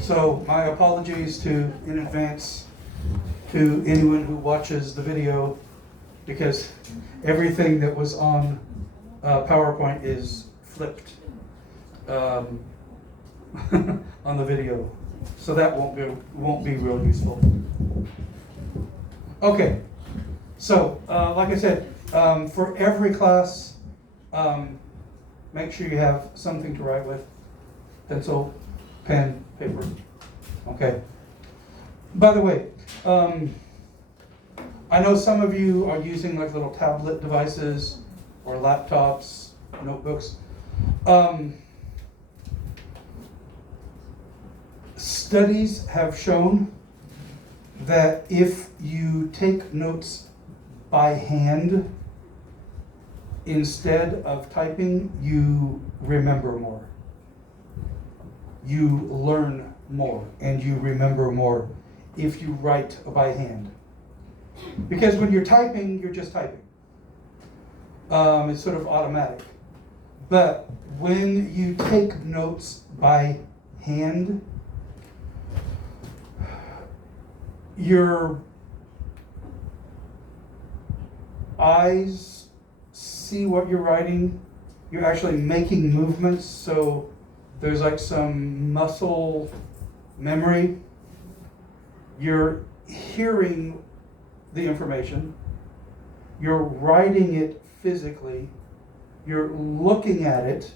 So my apologies in advance to anyone who watches the video, because everything that was on PowerPoint is flipped on the video, so that won't be real useful. Okay, so like I said, for every class, make sure you have something to write with: pencil, pen, paper. Okay. By the way, I know some of you are using like little tablet devices or laptops, notebooks. Studies have shown that if you take notes by hand instead of typing, you remember more. You learn more and you remember more if you write by hand. Because when you're typing, you're just typing. It's sort of automatic. But when you take notes by hand, your eyes see what you're writing. You're actually making movements, so there's like some muscle memory. You're hearing the information. You're writing it physically. You're looking at it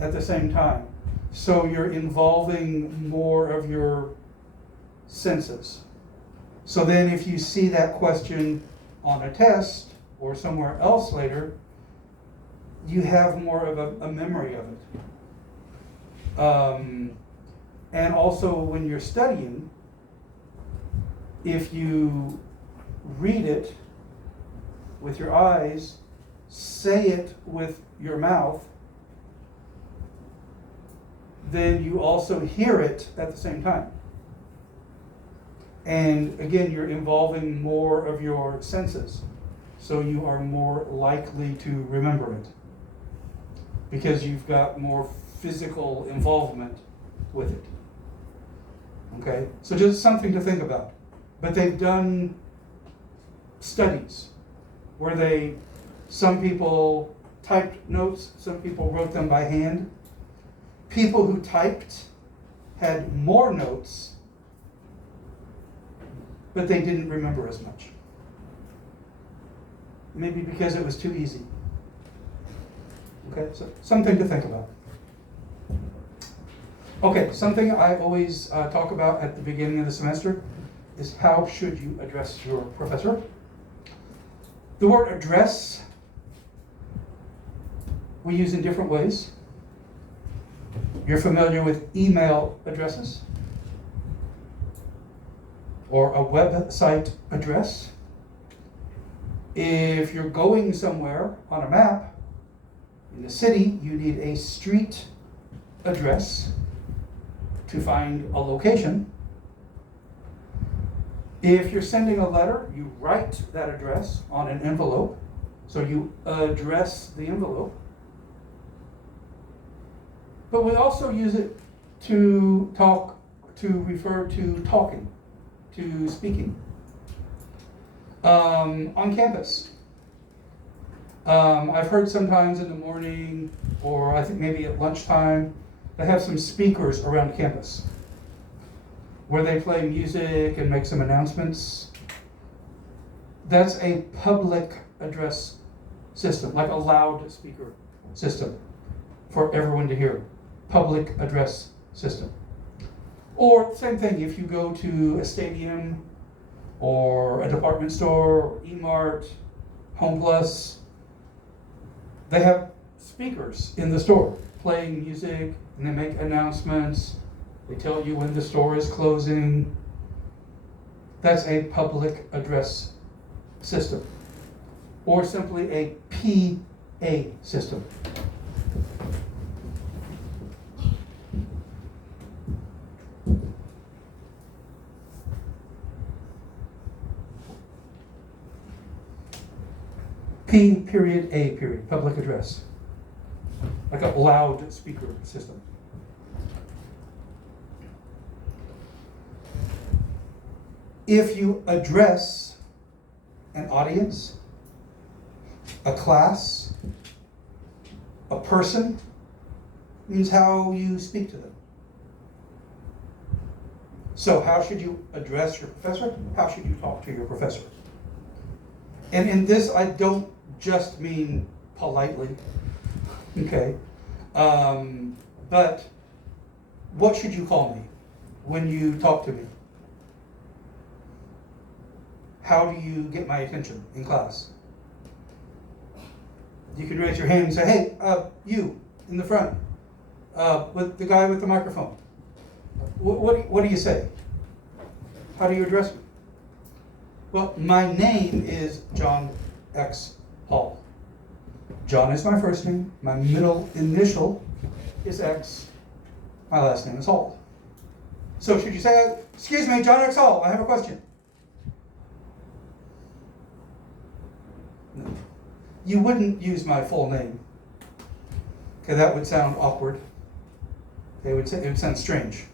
at the same time. So you're involving more of your senses. So then if you see that question on a test or somewhere else later, you have more of a memory of it. And also when you're studying, if you read it with your eyes, say it with your mouth, then you also hear it at the same time. And again, you're involving more of your senses, so you are more likely to remember it because you've got more physical involvement with it. Okay, so just something to think about. But they've done studies where some people typed notes, some people wrote them by hand. People who typed had more notes, but they didn't remember as much. Maybe because it was too easy. Okay, so something to think about. Okay, something I always talk about at the beginning of the semester is how should you address your professor. The word address we use in different ways. You're familiar with email addresses or a website address. If you're going somewhere on a map in a city, you need a street address to find a location. If you're sending a letter, you write that address on an envelope, so you address the envelope. But we also use it to refer to talking, to speaking. On campus, I've heard sometimes in the morning, or I think maybe at lunchtime, they have some speakers around campus where they play music and make some announcements. That's a public address system, like a loudspeaker system for everyone to hear. Public address system. Or same thing, if you go to a stadium or a department store, or E-Mart, Home Plus, they have speakers in the store playing music, and they make announcements. They tell you when the store is closing. That's a public address system. Or simply a PA system. P.A. Public address. Like a loudspeaker system. If you address an audience, a class, a person, means how you speak to them. So how should you address your professor? How should you talk to your professor? And in this, I don't just mean politely, okay? But what should you call me when you talk to me? How do you get my attention in class? You can raise your hand and say, hey, you in the front, with the guy with the microphone. What do you say? How do you address me? Well, my name is John X. Hall. John is my first name. My middle initial is X. My last name is Hall. So should you say, excuse me, John X. Hall, I have a question? No. You wouldn't use my full name. Okay, that would sound awkward. It would sound strange.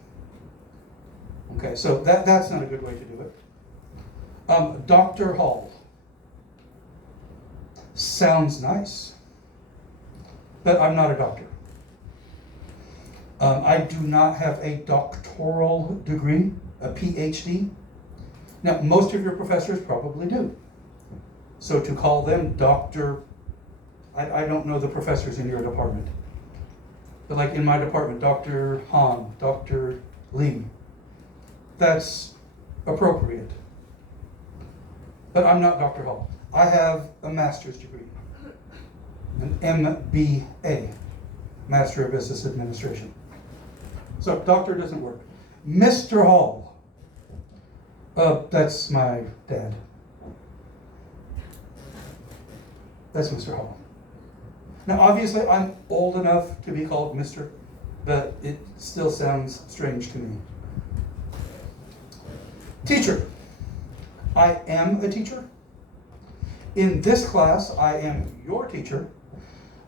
Okay, so that's not a good way to do it. Dr. Hall. Sounds nice, but I'm not a doctor. I do not have a doctoral degree, a PhD. Now, most of your professors probably do. So to call them doctor, I don't know the professors in your department. But like in my department, Dr. Han, Dr. Lee, that's appropriate. But I'm not Dr. Hall. I have a master's degree, an MBA, Master of Business Administration. So doctor doesn't work. Mr. Hall, that's my dad. That's Mr. Hall. Now obviously I'm old enough to be called Mr., but it still sounds strange to me. Teacher. I am a teacher. In this class, I am your teacher,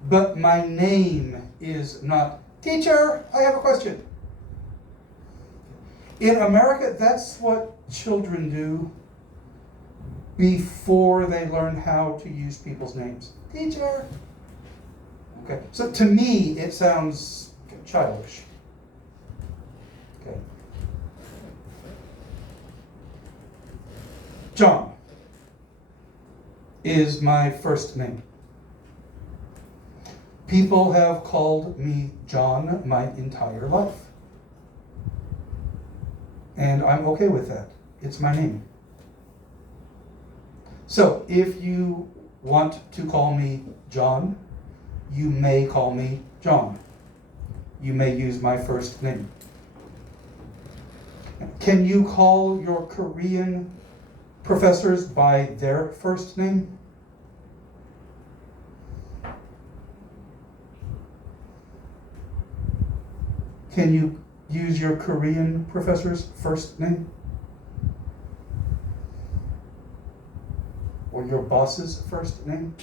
but my name is not teacher. I have a question. In America, that's what children do before they learn how to use people's names. Teacher. Okay, so to me, it sounds childish. Okay. John is my first name. People have called me John my entire life. And I'm okay with that. It's my name. So if you want to call me John, you may call me John. You may use my first name. Can you call your Korean professors by their first name? Can you use your Korean professor's first name? Or your boss's first name?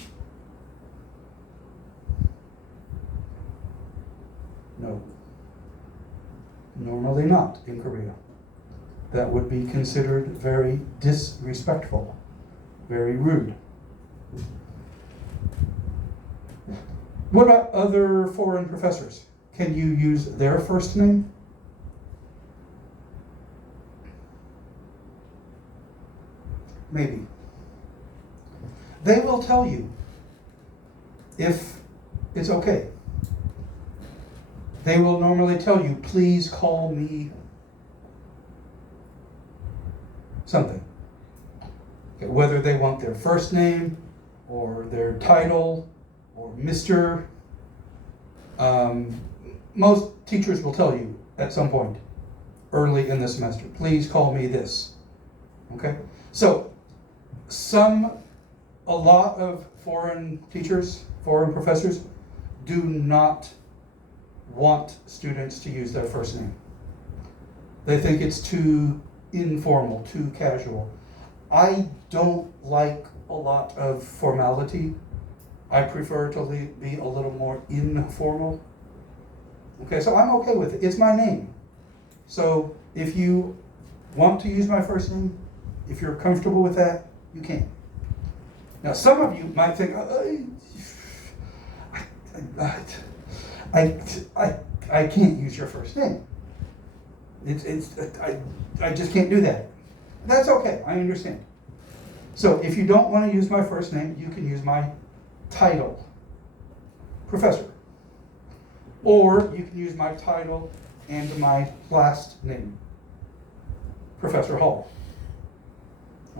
No. Normally not in Korea. That would be considered very disrespectful, very rude. What about other foreign professors? Can you use their first name? Maybe. They will tell you if it's okay. They will normally tell you, please call me something. Okay, whether they want their first name or their title or Mr. Most teachers will tell you at some point early in the semester, please call me this. Okay? So a lot of foreign teachers, foreign professors, do not want students to use their first name. They think it's too informal, too casual. I don't like a lot of formality. I prefer to be a little more informal. Okay, so I'm okay with it. It's my name. So if you want to use my first name, If you're comfortable with that, you can. Now, some of you might think, I can't use your first name. I just can't do that. That's okay, I understand. So if you don't want to use my first name, you can use my title, professor. Or you can use my title and my last name, Professor Hall.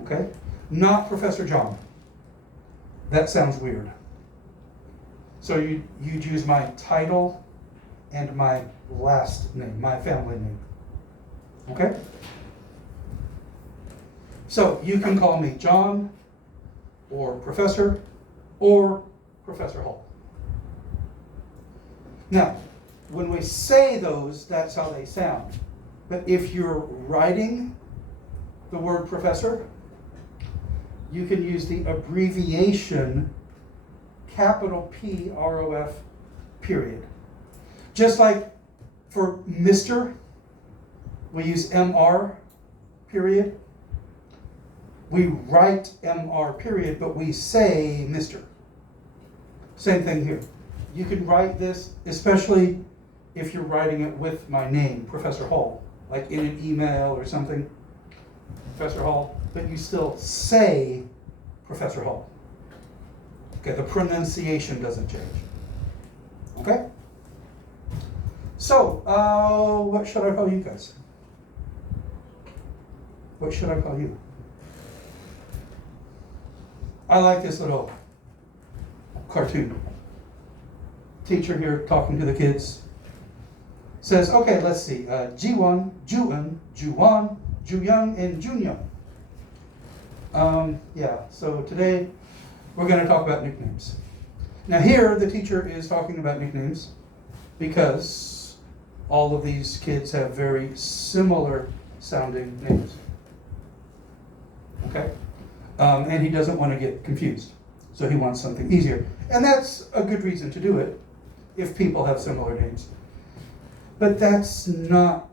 Okay? Not Professor John. That sounds weird. So you'd use my title and my last name, my family name. Okay? So you can call me John, or Professor Hall. Now, when we say those, that's how they sound. But if you're writing the word professor, you can use the abbreviation capital P-R-O-F, period. Just like for Mr., we use M-R, period. We write M-R, period, but we say Mr. Same thing here. You can write this, especially if you're writing it with my name, Professor Hall, like in an email or something, Professor Hall, but you still say Professor Hall. Okay, the pronunciation doesn't change. Okay? So, what should I call you guys? What should I call you? I like this little cartoon. Teacher here talking to the kids says, okay, let's see, Jiwon, Juan, Juwan, Juyang, and Junyoung. So today we're going to talk about nicknames. Now here the teacher is talking about nicknames because all of these kids have very similar sounding names. Okay? And he doesn't want to get confused. So he wants something easier. And that's a good reason to do it if people have similar names. But that's not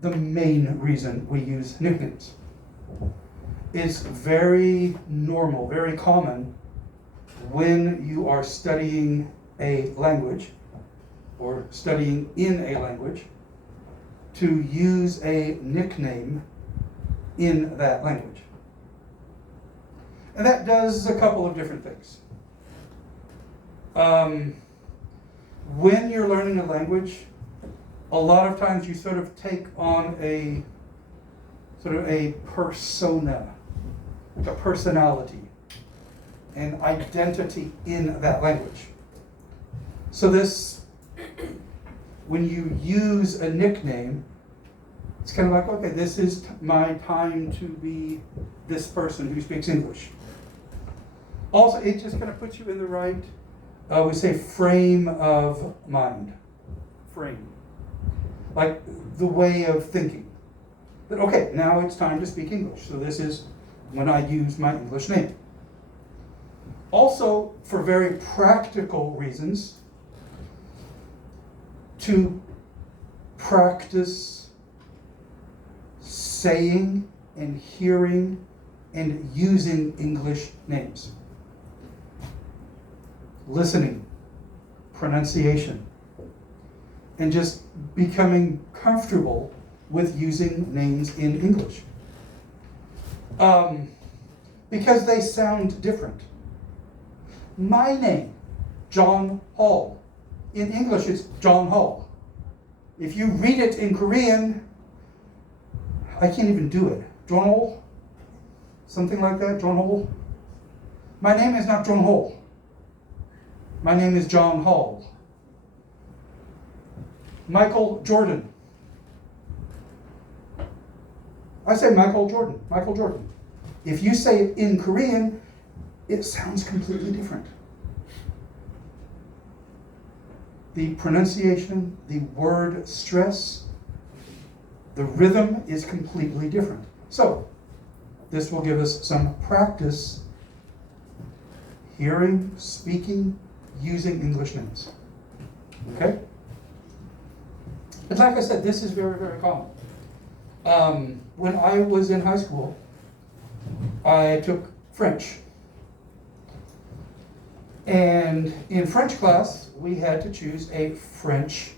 the main reason we use nicknames. It's very normal, very common when you are studying a language or studying in a language to use a nickname in that language. And that does a couple of different things. When you're learning a language, a lot of times you sort of take on a persona, like a personality, an identity in that language. So this, when you use a nickname, it's kind of like, okay, this is my time to be this person who speaks English. Also, it just kind of puts you in the right, we say frame of mind. Frame. Like the way of thinking. That, okay, now it's time to speak English. So this is when I use my English name. Also, for very practical reasons, to practice saying and hearing and using English names. Listening, pronunciation, and just becoming comfortable with using names in English. Because they sound different. My name, John Hall. In English, it's John Hall. If you read it in Korean, I can't even do it. John Hall? Something like that, John Hall? My name is not John Hall. My name is John Hall. Michael Jordan. I say Michael Jordan, Michael Jordan. If you say it in Korean, it sounds completely different. The pronunciation, the word stress, the rhythm is completely different. So, this will give us some practice hearing, speaking, using English names. Okay? But like I said, this is very, very common. When I was in high school, I took French. And in French class, we had to choose a French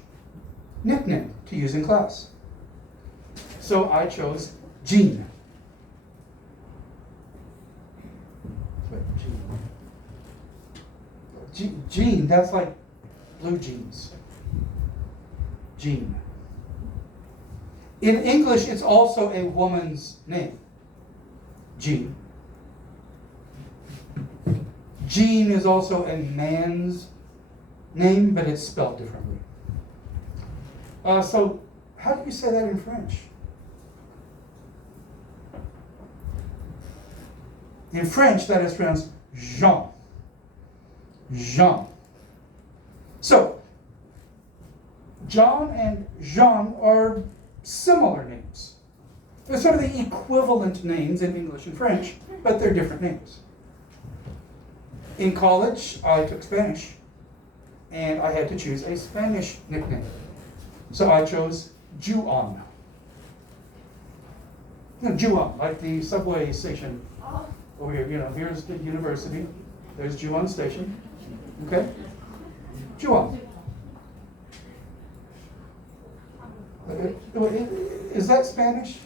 nickname to use in class. So I chose Jean. Jean, that's like blue jeans. Jean. In English, it's also a woman's name. Jean. Jean is also a man's name, but it's spelled differently. So, how do you say that in French? In French, that is pronounced Jean. Jean. So, John and Jean are similar names. They're sort of the equivalent names in English and French, but they're different names. In college, I took Spanish, and I had to choose a Spanish nickname. So I chose Juan. Juan, like the subway station over here. Here's the university. There's Juan Station. Okay? Juan. Is that Spanish?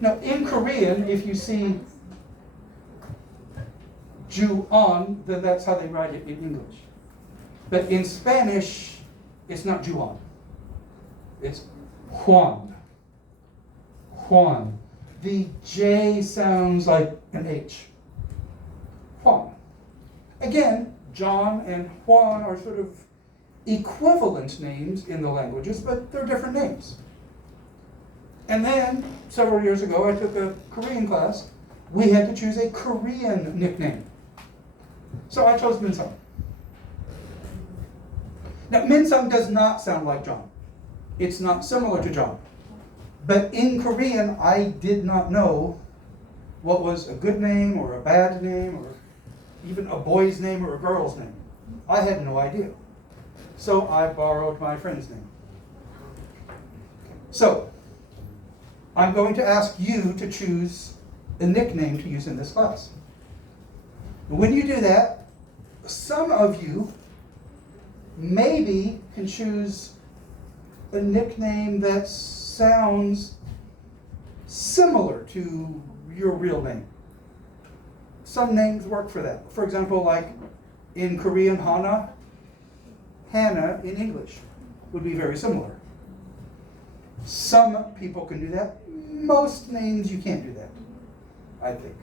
No, in Korean, if you see Juan, then that's how they write it in English. But in Spanish, it's not Juan. It's Juan. Juan. The J sounds like an H. Juan. Again, John and Juan are sort of equivalent names in the languages, but they're different names. And then, several years ago, I took a Korean class. We had to choose a Korean nickname. So I chose Minsung. Now, Minsung does not sound like John. It's not similar to John. But in Korean, I did not know what was a good name or a bad name or even a boy's name or a girl's name. I had no idea. So I borrowed my friend's name. So, I'm going to ask you to choose a nickname to use in this class. When you do that, some of you maybe can choose a nickname that sounds similar to your real name. Some names work for that. For example, like in Korean, Hana, Hannah in English would be very similar. Some people can do that. Most names you can't do that, I think.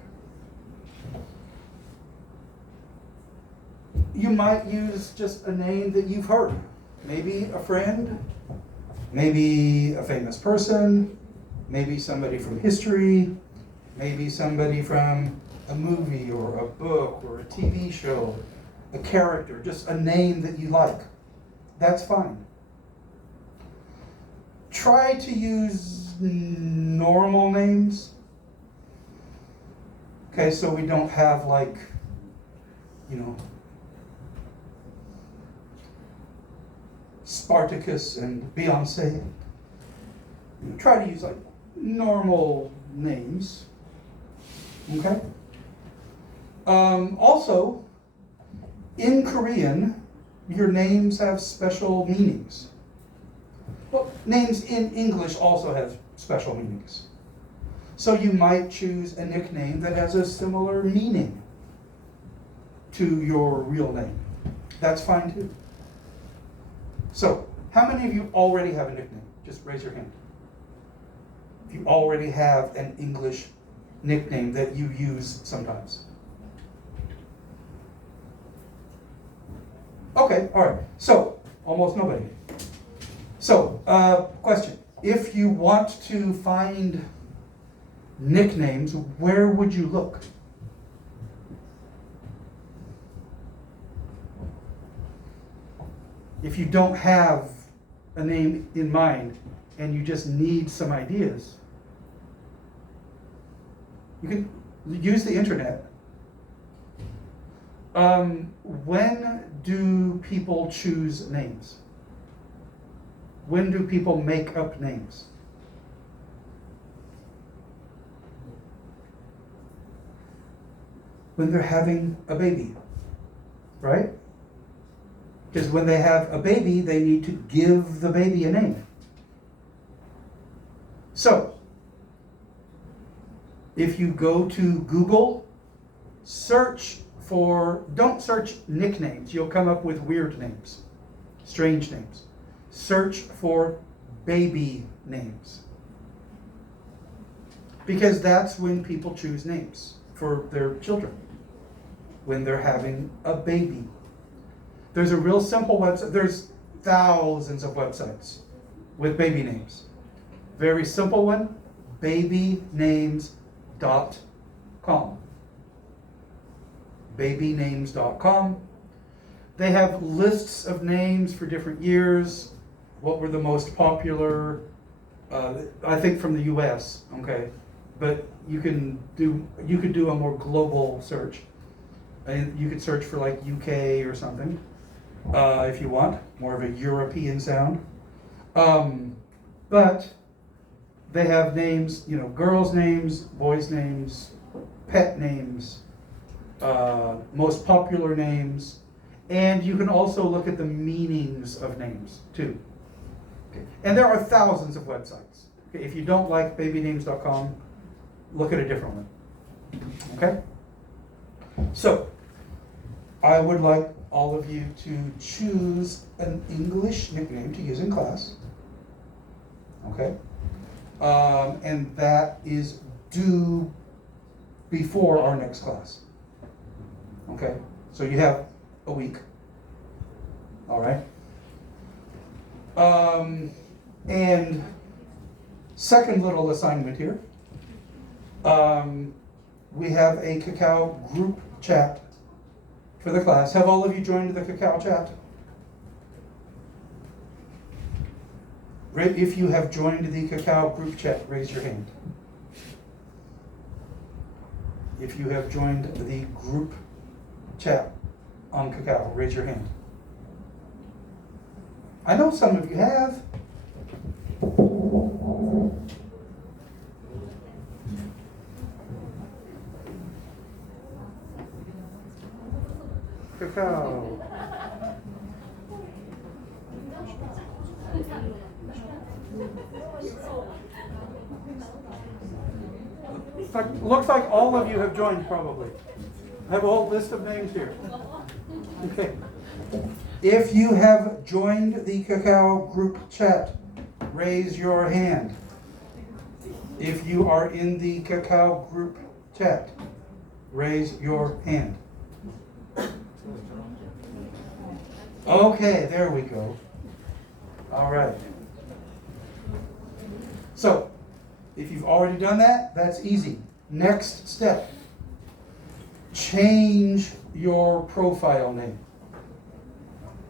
You might use just a name that you've heard. Maybe a friend, maybe a famous person, maybe somebody from history, maybe somebody from a movie or a book or a TV show, a character, just a name that you like. That's fine. Try to use normal names. Okay, so we don't have like, Spartacus and Beyonce. Try to use like normal names. Okay? Also, in Korean, your names have special meanings. Well, names in English also have special meanings. So you might choose a nickname that has a similar meaning to your real name. That's fine too. So, how many of you already have a nickname? Just raise your hand. If you already have an English nickname that you use sometimes. Okay, all right. So, almost nobody. So, question. If you want to find nicknames, where would you look? If you don't have a name in mind and you just need some ideas, you can use the internet. When do people choose names? When do people make up names? when they're having a baby, right? Because when they have a baby, they need to give the baby a name. So, if you go to Google, don't search nicknames. You'll come up with weird names, strange names. Search for baby names. Because that's when people choose names for their children, when they're having a baby. There's a real simple website. There's thousands of websites with baby names. Very simple one, babynames.com. Babynames.com. They have lists of names for different years. What were the most popular? I think from the U.S. Okay, but you could do a more global search, and you could search for like UK or something if you want more of a European sound. But they have names, girls' names, boys' names, pet names, most popular names, and you can also look at the meanings of names too. Okay. And there are thousands of websites. Okay. If you don't like babynames.com, look at a different one. Okay? So, I would like all of you to choose an English nickname to use in class. Okay? And that is due before our next class. Okay? So you have a week. All right? And second little assignment here. We have a Cacao group chat for the class. Have all of you joined the Cacao chat? If you have joined the Cacao group chat, raise your hand. If you have joined the group chat on Cacao, raise your hand. I know some of you have. Cacao. Looks like all of you have joined probably. I have a whole list of names here. Okay. If you have joined the Cacao group chat, raise your hand. If you are in the Cacao group chat, raise your hand. Okay, there we go. All right. So, if you've already done that, that's easy. Next step. Change your profile name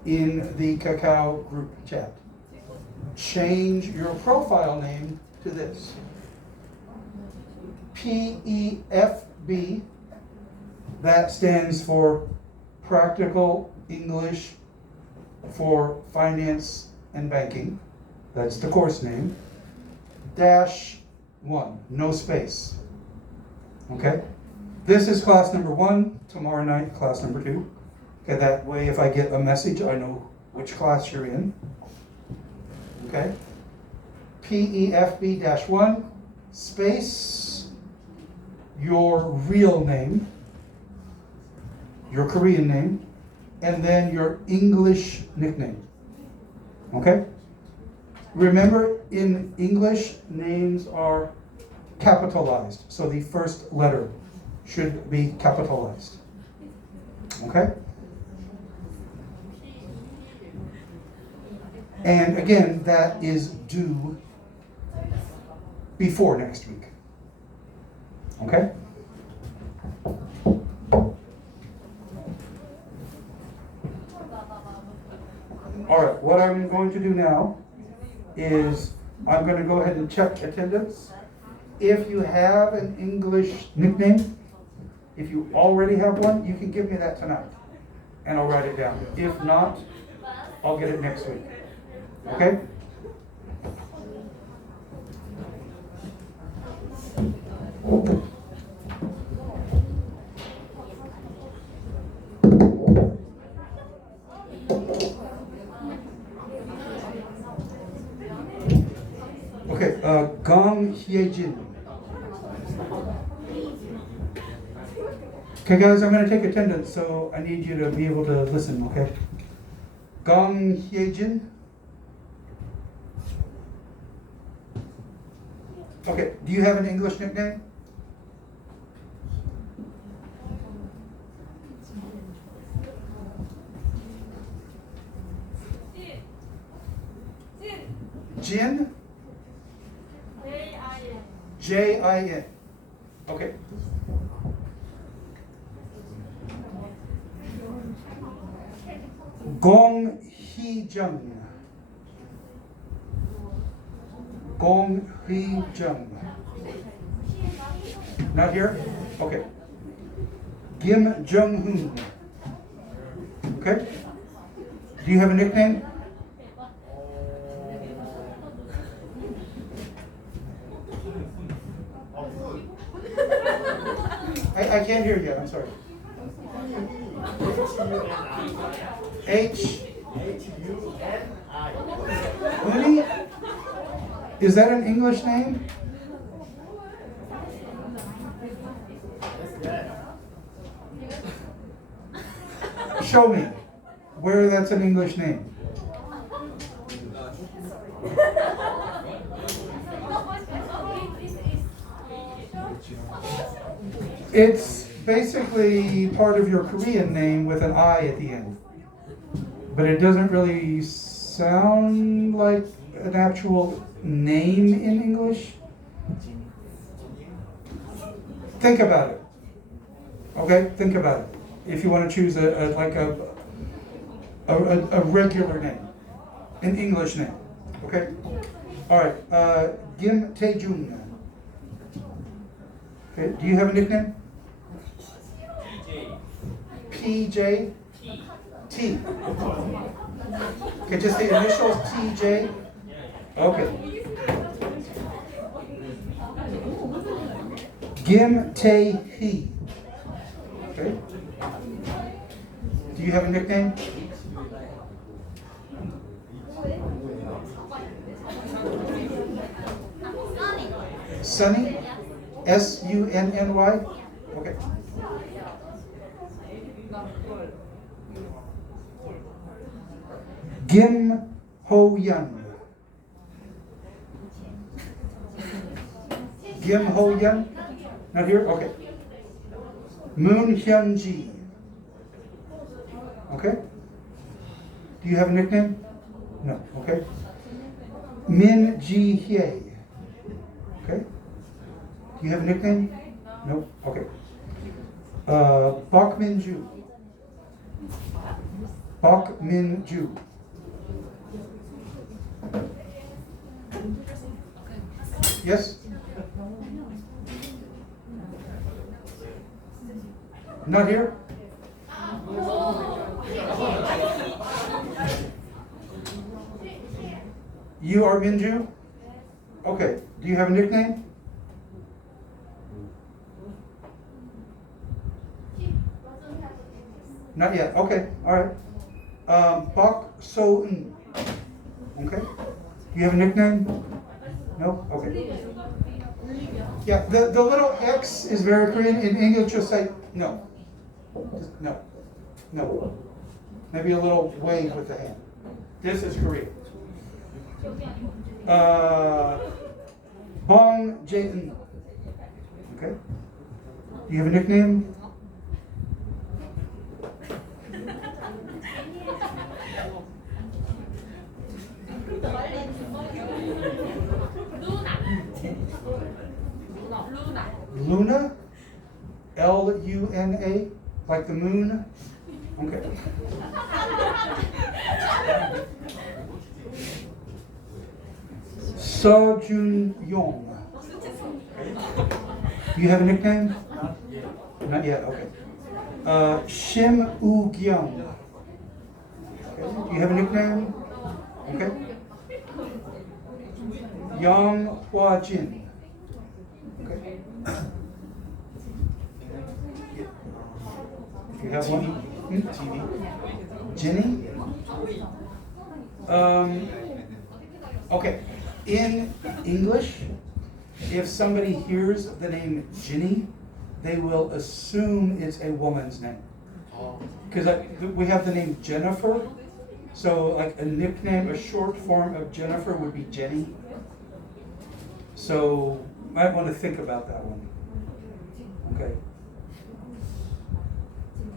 in the Cacao group chat. Change your profile name to this. PEFB, that stands for Practical English for Finance and Banking. That's the course name. -1, no space. Okay? This is class number 1, tomorrow night, class number 2. Okay, that way if I get a message, I know which class you're in. Okay? PEFB-1, space, your real name, your Korean name, and then your English nickname. Okay? Remember, in English, names are capitalized, so the first letter should be capitalized. Okay? And again, that is due before next week. Okay? All right, what I'm going to do now is I'm going to go ahead and check attendance. If you have an English nickname, if you already have one, you can give me that tonight, and I'll write it down. If not, I'll get it next week. Okay? Okay, Gong Hyejin. Okay, guys, I'm going to take attendance, so I need you to be able to listen, okay? Gong Hyejin. Okay, do you have an English nickname? Jin? J-I-N. Okay. Gong Hee-jung. Gong Hee-jung. Not here? Okay. Kim Jung-hoon. Okay. Do you have a nickname? I can't hear you, I'm sorry. Uni? Is that an English name? Show me where that's an English name. It's basically part of your Korean name with an I at the end. But it doesn't really sound like an actual name in English. Think about it. Okay, think about it. If you want to choose a regular name, an English name. Okay? Alright, Kim Tae-jung. Okay, do you have a nickname? PJ? T. Okay, just the initials TJ? Okay. Kim Tae-hee. Okay. Do you have a nickname? Sunny? S-U-N-N-Y? Okay. Kim Ho-yeon. Kim Ho-yeon? Not here? Okay. Moon Hyun-ji. Okay. Do you have a nickname? No. Okay. Min Ji-hye. Okay. Do you have a nickname? No. Okay. Bok Min-ju. Bok Min-ju. Yes? Not here? You are Minju? Okay. Do you have a nickname? Not yet. Okay. All right. Bok So-eun. Okay. Do you have a nickname? No? Okay. Yeah, the little X is very Korean. In English, just say no. Just no. No. Maybe a little wave with the hand. This is Korean. Bong Jae-eun. Okay. Do you have a nickname? Luna? L-U-N-A? Like the moon? Okay. So Jun-yong. Do you have a nickname? Not yet, okay. Shim Woo-kyung. Okay. Do you have a nickname? Okay. Yang Hwa-jin. Okay. You have one? TV. Jenny? Okay, in English, if somebody hears the name Ginny, they will assume it's a woman's name. Because we have the name Jennifer, so like a nickname, a short form of Jennifer would be Jenny. So might want to think about that one. Okay.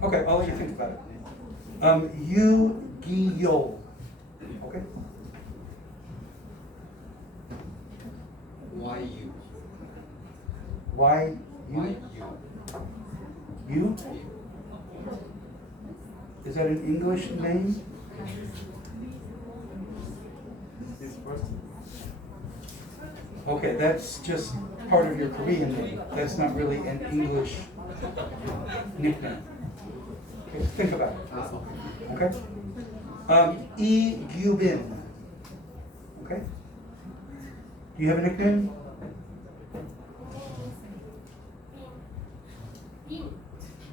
Okay, I'll let you think about it. Yu-Gi-Oh. Okay. Why you? Why Why you? you? You? Is that an English name? Okay, that's just part of your Korean name. That's not really an English nickname. Okay, think about it. Okay? Lee Gyubin. Okay? Do you have a nickname?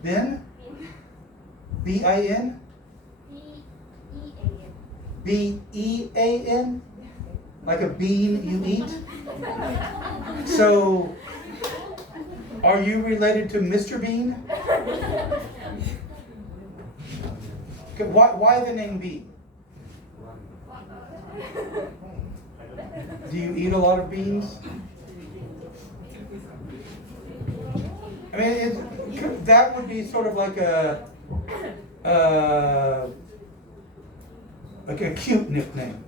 Bin? B-I-N? B-E-A-N? Like a bean you eat? So, are you related to Mr. Bean? Okay, why the name Bean? Do you eat a lot of beans? I mean, that would be sort of like a cute nickname.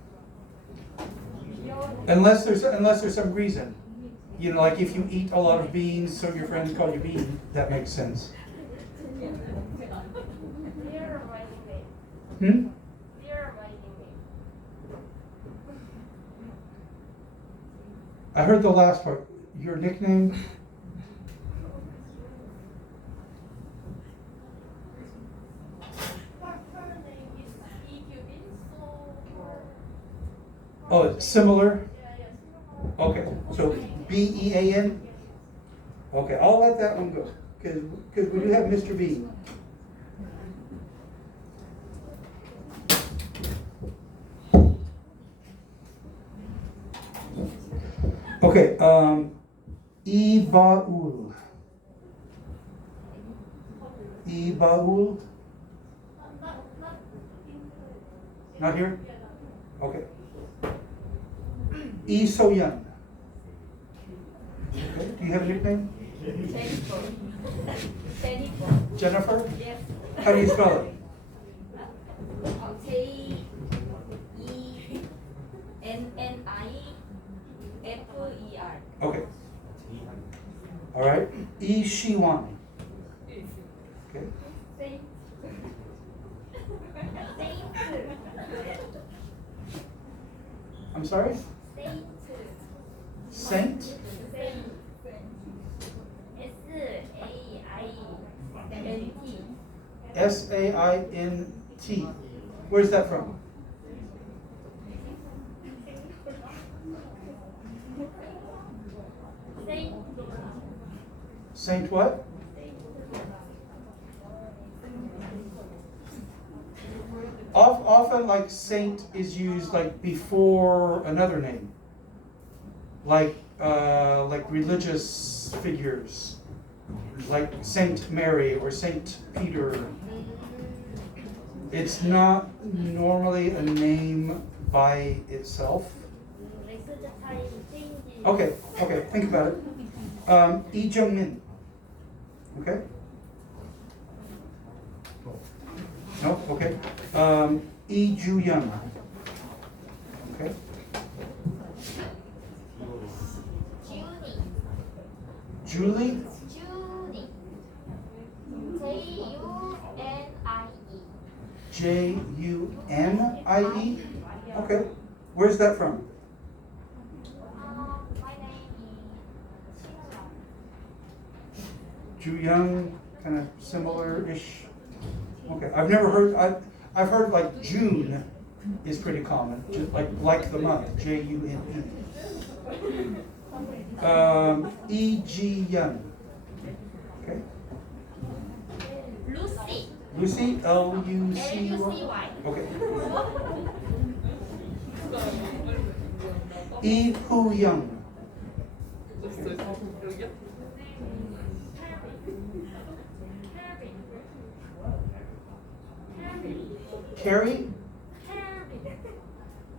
Unless there's some reason. You know, like if you eat a lot of beans, so your friends call you Bean, that makes sense. Hmm? I heard the last part. Your nickname? Oh, it's similar? Okay, so B-E-A-N? Okay, I'll let that one go, because we do have Mr. Bean. Okay, Ibaul. Ibaul? Not here? Okay. Isoyan. Okay, do you have a nickname? Jennifer. Jennifer? Yes. How do you spell it? Jennifer. Okay. All right. Ishiwan. Okay. I'm sorry? Saint? S-A-I-N-T. Where's that from? Saint what? Often, like saint is used like before another name, like religious figures, like Saint Mary or Saint Peter. It's not normally a name by itself. Okay, think about it. Lee Jung-min. Okay? No? Okay. Lee Ju-young. Okay? Julie? J-U-N-I-E? Okay. Where's that from? Ju-young, kind of similar-ish. Okay, I've never heard. I've heard like June is pretty common, just like the month. J-U-N-E. E-G Young. Okay. Lucy, L-U-C-Y. L-U-C-Y. Okay. 이 푸영. Carrie?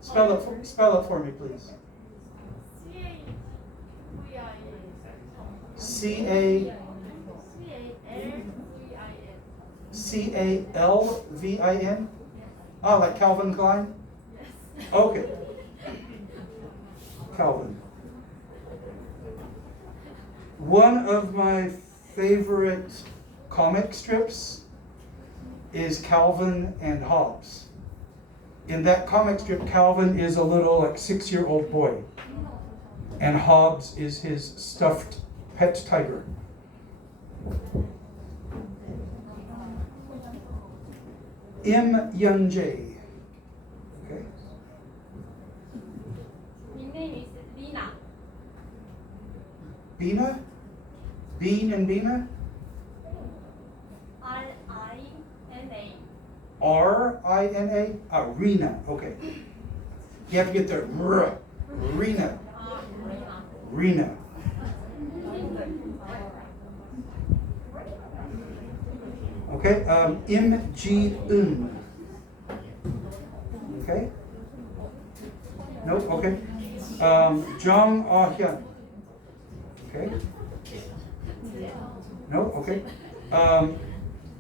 Spell it for me, please. C-A... C-A-L-V-I-N? Ah, like Calvin Klein? Okay. Calvin. One of my favorite comic strips is Calvin and Hobbes. In that comic strip, Calvin is a little, like, 6-year-old boy, and Hobbes is his stuffed pet tiger. M-Yun-J. Okay. My name is Lina. Bina? Bean and Bina? R-I-N-A. R-I-N-A? Ah, Rena, okay. You have to get the R. Rena. Rena. Okay, M-G-Un. Okay? Nope, okay. Jung Ah-hyun. Okay? No, okay.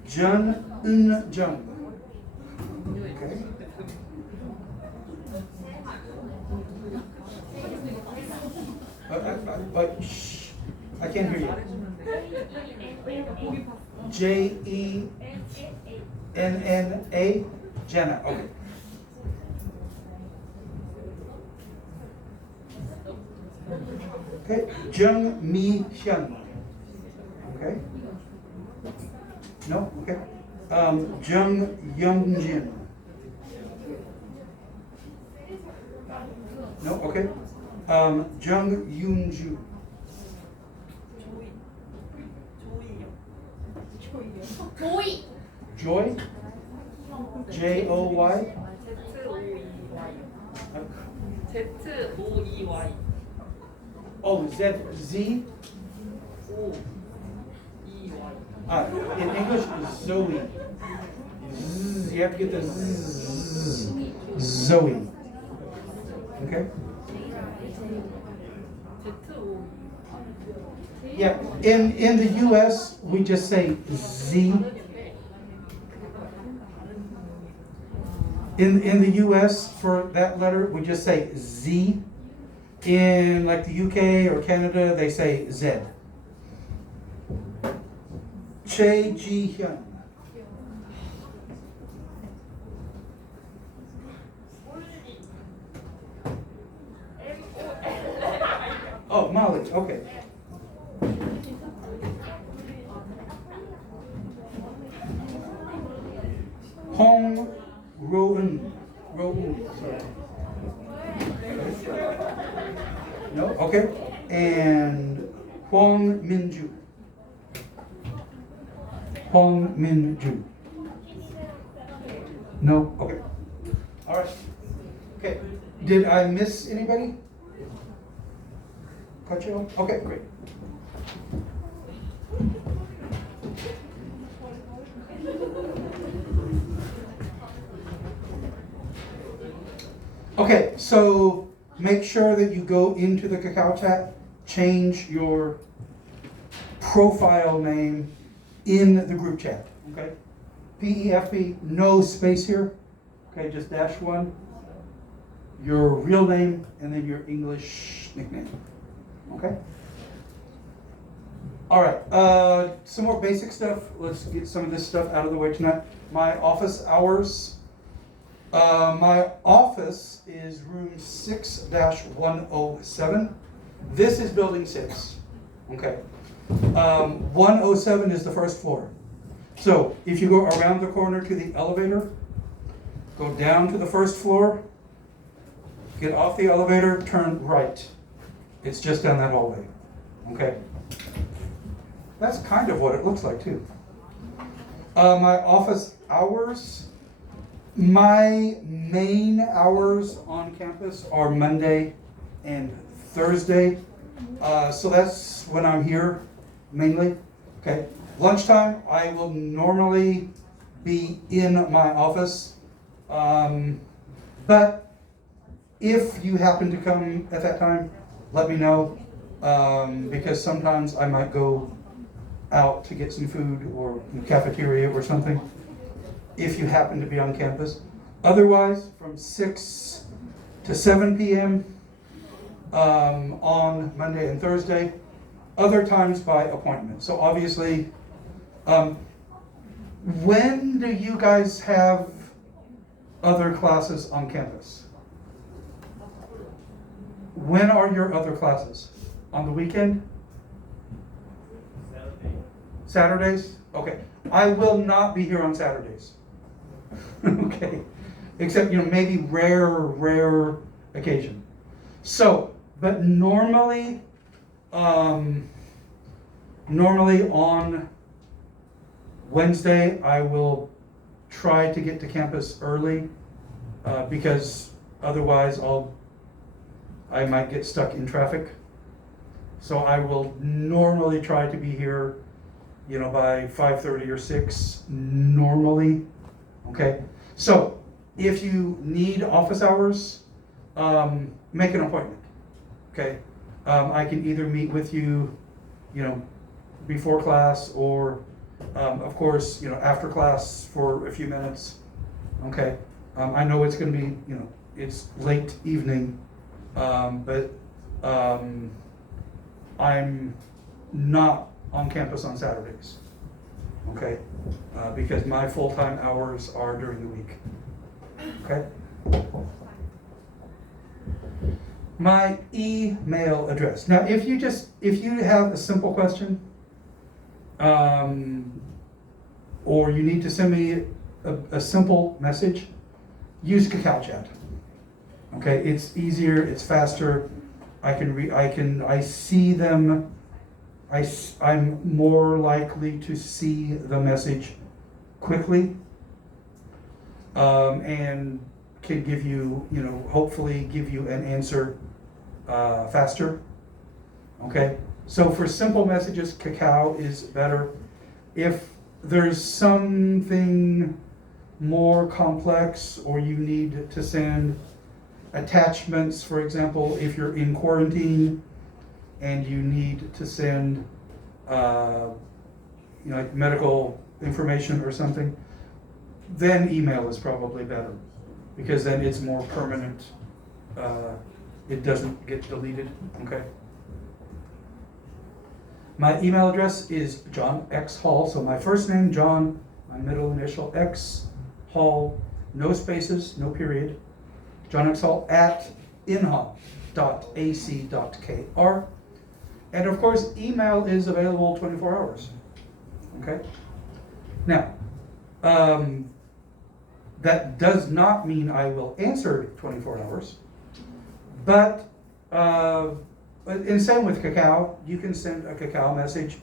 Jun Un-jung. Okay. Shh, I can't hear you. J-E-N-N-A, Jenna, okay. Okay, Jung Mi-hyun. Okay. No, okay. Jung Young-jin. No, okay. Jung Yoon-ju. 조이. Joy? J-O-Y? Z-O-E-Y. Oh, Z? O-E-Y. In English, Zoe. Z, you have to get the Z. Zoe. Okay? Z-O-E. Yeah, in the US, we just say Z. In the US, for that letter, we just say Z. In like the UK or Canada, they say Z. Che Ji-hyun. Oh, Molly, okay. Hong Roeun. Sorry. No? Okay. And Hwang Min-ju. Hwang Min-ju. No? Okay. All right. Okay. Did I miss anybody? Cut you off? Okay, great. Okay, so make sure that you go into the Kakao chat, change your profile name in the group chat, okay? PEFB, no space here, okay, just -1, your real name, and then your English nickname, okay? All right, some more basic stuff. Let's get some of this stuff out of the way tonight. My office hours. My office is room 6-107. This is building 6. Okay. 107 is the first floor. So if you go around the corner to the elevator, go down to the first floor, get off the elevator, turn right. It's just down that hallway. Okay. That's kind of what it looks like too. My office hours, my main hours on campus are Monday and Thursday. So that's when I'm here mainly. Okay. Lunchtime, I will normally be in my office. But if you happen to come at that time, let me know. Because sometimes I might go out to get some food or in the cafeteria or something if you happen to be on campus. Otherwise, from 6 to 7 p.m. On Monday and Thursday. Other times by appointment. So obviously, when do you guys have other classes on campus? When are your other classes? On the weekend? Saturdays? Okay. I will not be here on Saturdays. Okay. Except, maybe rare occasion. So, but normally on Wednesday, I will try to get to campus early because otherwise I might get stuck in traffic. So I will normally try to be here, by 5:30 or 6 normally. Okay. So if you need office hours, make an appointment. Okay. I can either meet with you, before class or, of course, after class for a few minutes. Okay. I know it's going to be, it's late evening, but I'm not on campus on Saturdays. Okay. Because my full-time hours are during the week. Okay. My email address. Now, if you have a simple question, or you need to send me a simple message, use Kakao Chat. Okay, it's easier, it's faster. I see them. I'm more likely to see the message quickly, and can give you, hopefully give you an answer faster. Okay, so for simple messages, Kakao is better. If there's something more complex or you need to send attachments, for example, if you're in quarantine and you need to send like medical information or something, then email is probably better because then it's more permanent. It doesn't get deleted. Okay. My email address is John X Hall. So my first name, John, my middle initial X Hall, no spaces, no period. John X Hall at inha.ac.kr. And of course, email is available 24 hours. Okay. Now, that does not mean I will answer 24 hours, but in same with Kakao, you can send a Kakao message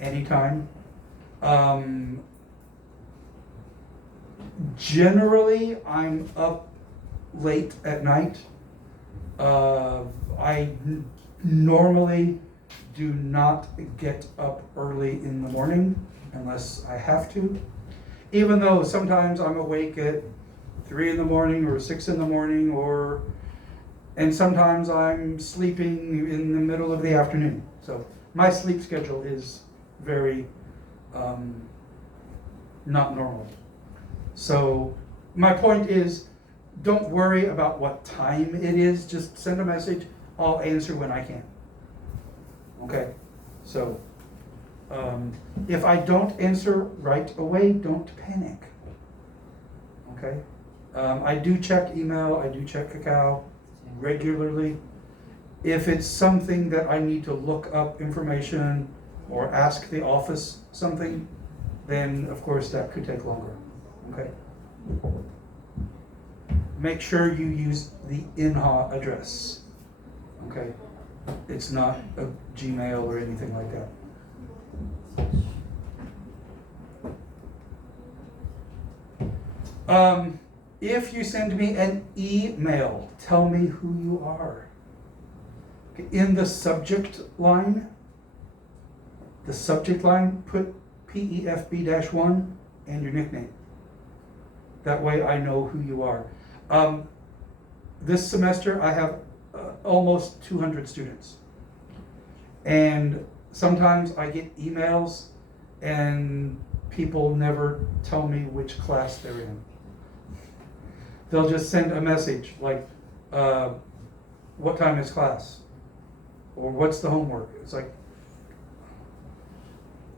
anytime. Generally, I'm up late at night. I normally do not get up early in the morning unless I have to. Even though sometimes I'm awake at 3 in the morning or 6 in the morning, and sometimes I'm sleeping in the middle of the afternoon. So my sleep schedule is very not normal. So my point is, don't worry about what time it is. Just send a message. I'll answer when I can. Okay? So if I don't answer right away, don't panic. Okay? I do check email. I do check Kakao regularly. If it's something that I need to look up information or ask the office something, then of course that could take longer. Okay? Make sure you use the INHA address. Okay? It's not a Gmail or anything like that. If you send me an email, tell me who you are. In the subject line, put PEFB-1 and your nickname. That way I know who you are. This semester I have almost 200 students. And sometimes I get emails and people never tell me which class they're in. They'll just send a message like, what time is class? Or what's the homework? It's like,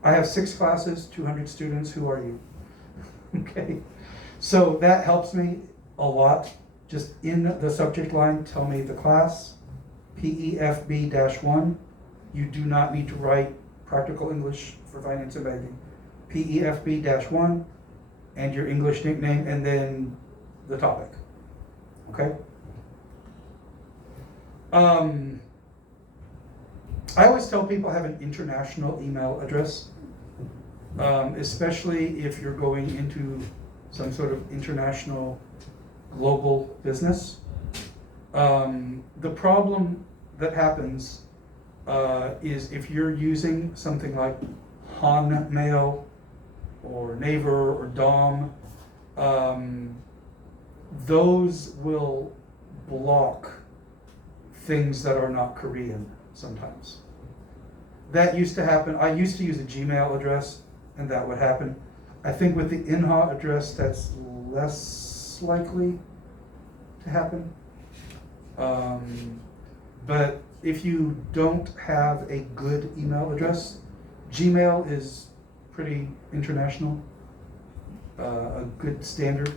I have 6 classes, 200 students, who are you? Okay, so that helps me a lot. Just in the subject line, tell me the class, PEFB-1. You do not need to write Practical English for Finance and Banking. PEFB-1 and your English nickname and then the topic, okay? I always tell people have an international email address, especially if you're going into some sort of international global business. The problem that happens is if you're using something like Han Mail or Naver or Dom, those will block things that are not Korean sometimes. That used to happen. I used to use a Gmail address and that would happen. I think with the INHA address that's less likely to happen. But if you don't have a good email address, Gmail is pretty international, a good standard.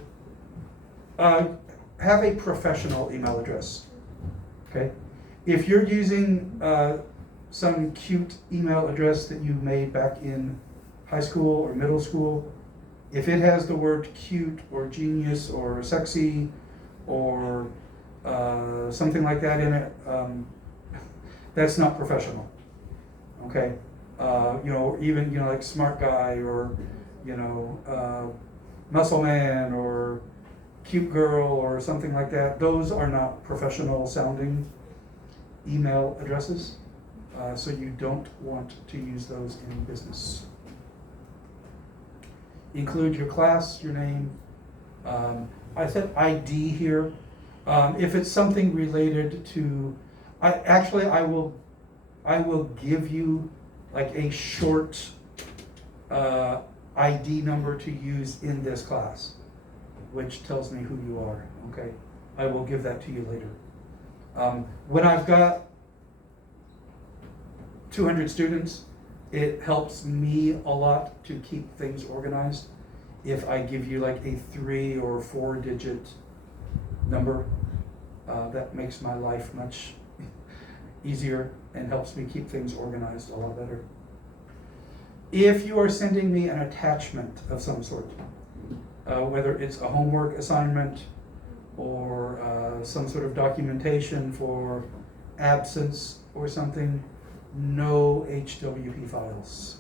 Have a professional email address, okay? If you're using some cute email address that you made back in high school or middle school, if it has the word cute or genius or sexy or something like that in it, that's not professional, okay? Even, like smart guy or, muscle man or cute girl or something like that, those are not professional sounding email addresses, so you don't want to use those in business. Include your class, your name. I said ID here. If it's something related to, I will give you like a short ID number to use in this class, which tells me who you are, okay? I will give that to you later. When I've got 200 students, it helps me a lot to keep things organized. If I give you like a 3 or 4 digit number, that makes my life much easier and helps me keep things organized a lot better. If you are sending me an attachment of some sort, whether it's a homework assignment or some sort of documentation for absence or something, no HWP files,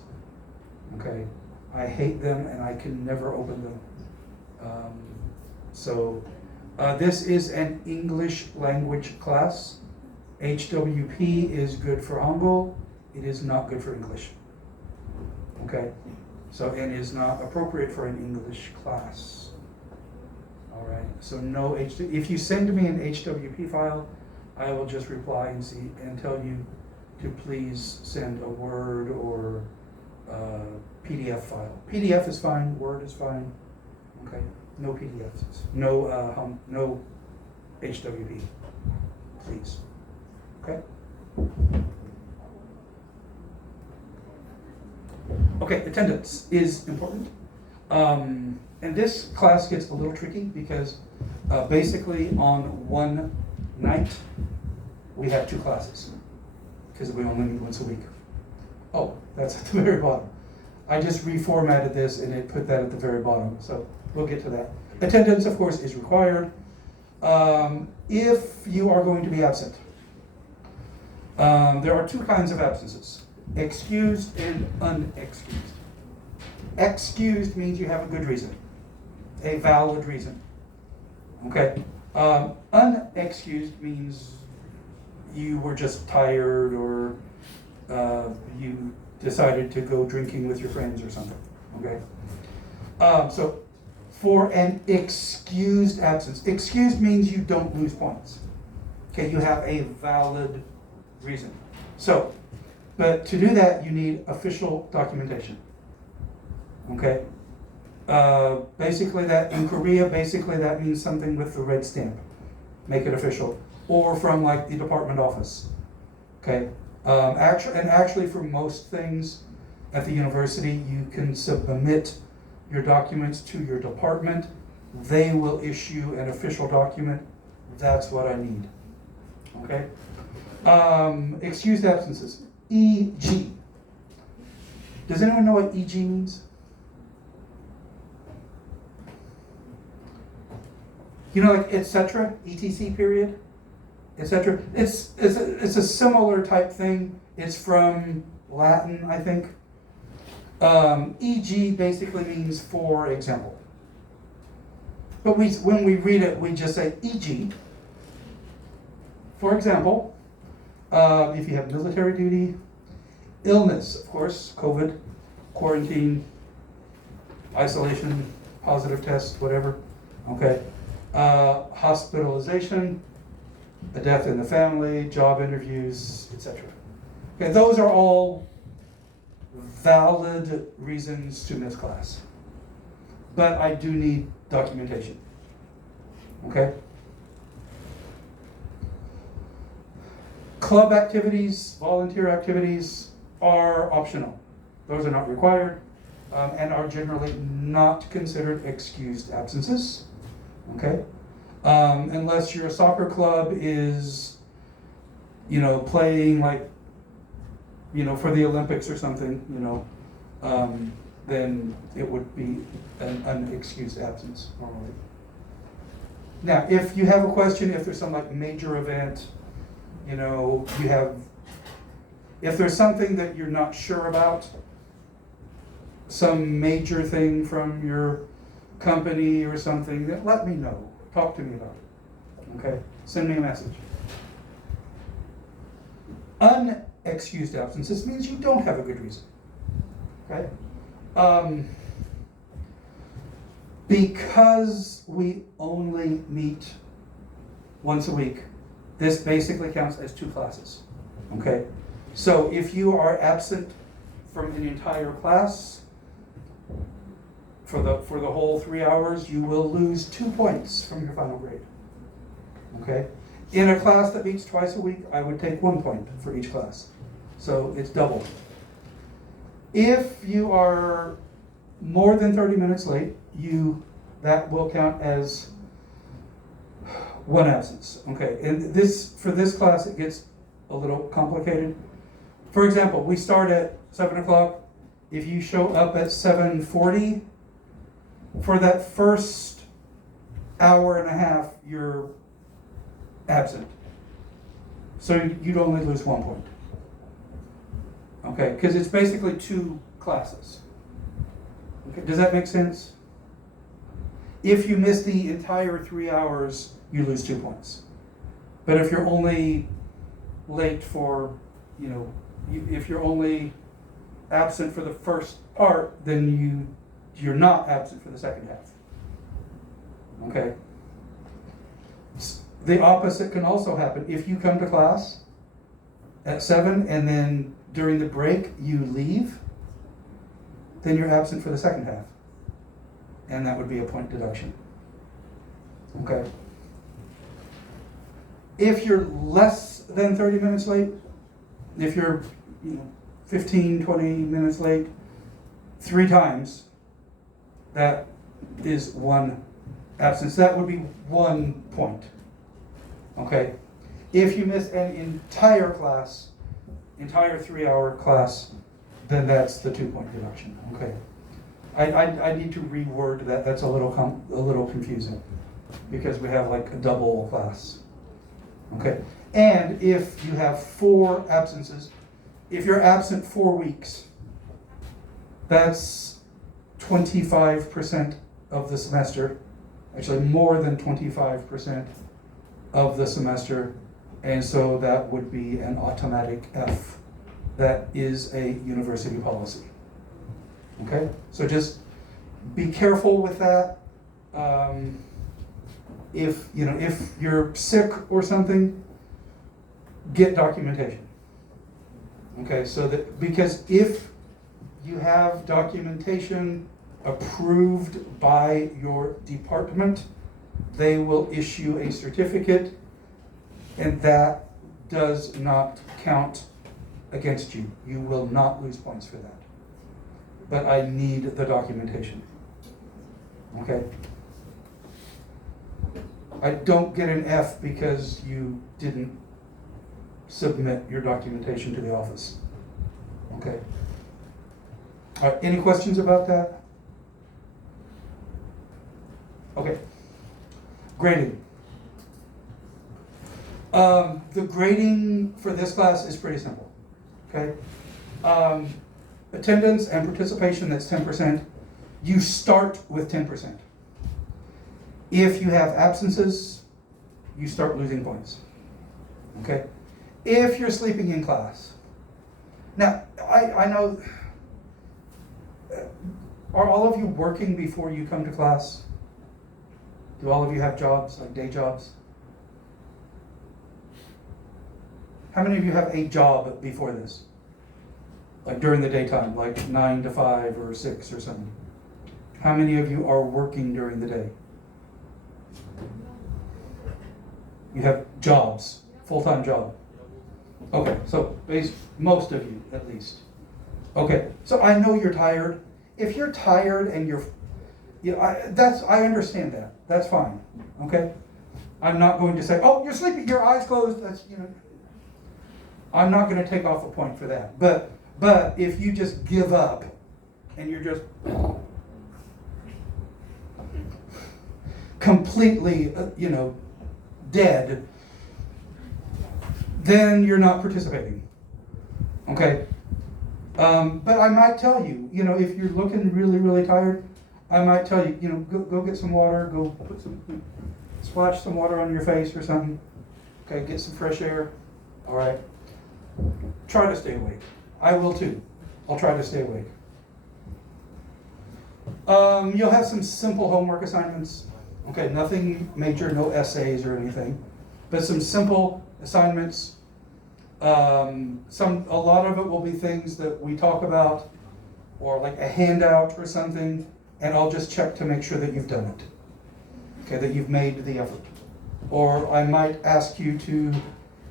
okay? I hate them and I can never open them. This is an English language class. HWP is good for Hangul, it is not good for English, okay? And is not appropriate for an English class. All right, so no if you send me an HWP file, I will just reply and tell you to please send a Word or PDF file. PDF is fine, Word is fine, okay? No PDFs, no HWP, please, okay? Okay, attendance is important. And this class gets a little tricky because basically on one night we have 2 classes because we only meet once a week. Oh, that's at the very bottom. I just reformatted this and it put that at the very bottom, so we'll get to that. Attendance, of course, is required. If you are going to be absent, there are 2 kinds of absences: excused and unexcused. Excused means you have a good reason. a valid reason. Okay? Unexcused means you were just tired or you decided to go drinking with your friends or something. Okay? So for an excused absence, excused means you don't lose points. Okay, you have a valid reason. So, but to do that, you need official documentation. Okay? Basically that, in Korea, basically that means something with the red stamp. Make it official. Or from like the department office. Okay? Actually for most things at the university, you can submit your documents to your department. They will issue an official document. That's what I need. Okay? Excused absences. E.g. Does anyone know what E.g. means? You know, like etc., etc. period, etc. It's a similar type thing. It's from Latin, I think. E.g. basically means for example. But when we read it, we just say e.g. For example, if you have military duty, illness, of course, COVID, quarantine, isolation, positive test, whatever, okay. Hospitalization, a death in the family, job interviews, etc. Okay, those are all valid reasons to miss class. But I do need documentation. Okay? Club activities, volunteer activities are optional. Those are not required and are generally not considered excused absences. Okay? Unless your soccer club is, playing like, for the Olympics or something, then it would be an unexcused absence normally. Now, if you have a question, if there's some like major event, if there's something that you're not sure about, some major thing from your company or something, then let me know. Talk to me about it. Okay? Send me a message. Unexcused absences means you don't have a good reason. Okay? Because we only meet once a week, this basically counts as 2 classes. Okay? So if you are absent from an entire class for the whole 3 hours, you will lose 2 points from your final grade. Okay? In a class that meets twice a week, I would take 1 point for each class. So it's double. If you are more than 30 minutes late, that will count as 1 absence. Okay, and for this class it gets a little complicated. For example, we start at 7 o'clock. If you show up at 7:40, for that first hour and a half, you're absent. So you'd only lose 1 point. Okay, because it's basically 2 classes. Okay, does that make sense? If you miss the entire 3 hours, you lose 2 points. But if you're only late for, if you're only absent for the first part, then you're not absent for the second half. Okay? The opposite can also happen. If you come to class at 7 and then during the break you leave, then you're absent for the second half. And that would be a point deduction. Okay? If you're less than 30 minutes late, if you're 15, 20 minutes late 3 times, that is 1 absence. That would be 1 point. Okay? If you miss an entire 3-hour class, then that's the 2-point deduction. Okay? I need to reword that. That's a little confusing because we have like a double class. Okay? And if you have 4 absences, if you're absent 4 weeks, that's 25% of the semester, actually more than 25% of the semester, and so that would be an automatic F. That is a university policy. Okay, so just be careful with that. If you're sick or something, get documentation. Okay, so that, because if you have documentation approved by your department, they will issue a certificate, and that does not count against you. You will not lose points for that. But I need the documentation. Okay? I don't get an F because you didn't submit your documentation to the office. Okay? All right, any questions about that? Okay. Grading. The grading for this class is pretty simple. Okay? Attendance and participation, that's 10%. You start with 10%. If you have absences, you start losing points. Okay? If you're sleeping in class. Now, I know, are all of you working before you come to class? Do all of you have jobs, like day jobs? How many of you have a job before this? Like during the daytime, like 9 to 5 or 6 or something? How many of you are working during the day? You have jobs, full-time job. Okay, so most of you at least. Okay, so I know you're tired. If you're tired and I understand that. That's fine. Okay? I'm not going to say, oh, you're sleeping, your eyes closed. That's, I'm not going to take off a point for that. But if you just give up and you're just completely, dead, then you're not participating. Okay? But I might tell you, if you're looking really, really tired, I might tell you, go get some water, go splash some water on your face or something. Okay, get some fresh air. All right. Try to stay awake. I will too. I'll try to stay awake. You'll have some simple homework assignments. Okay, nothing major, no essays or anything, but some simple assignments. A lot of it will be things that we talk about, or like a handout or something, and I'll just check to make sure that you've done it. Okay, that you've made the effort. Or I might ask you to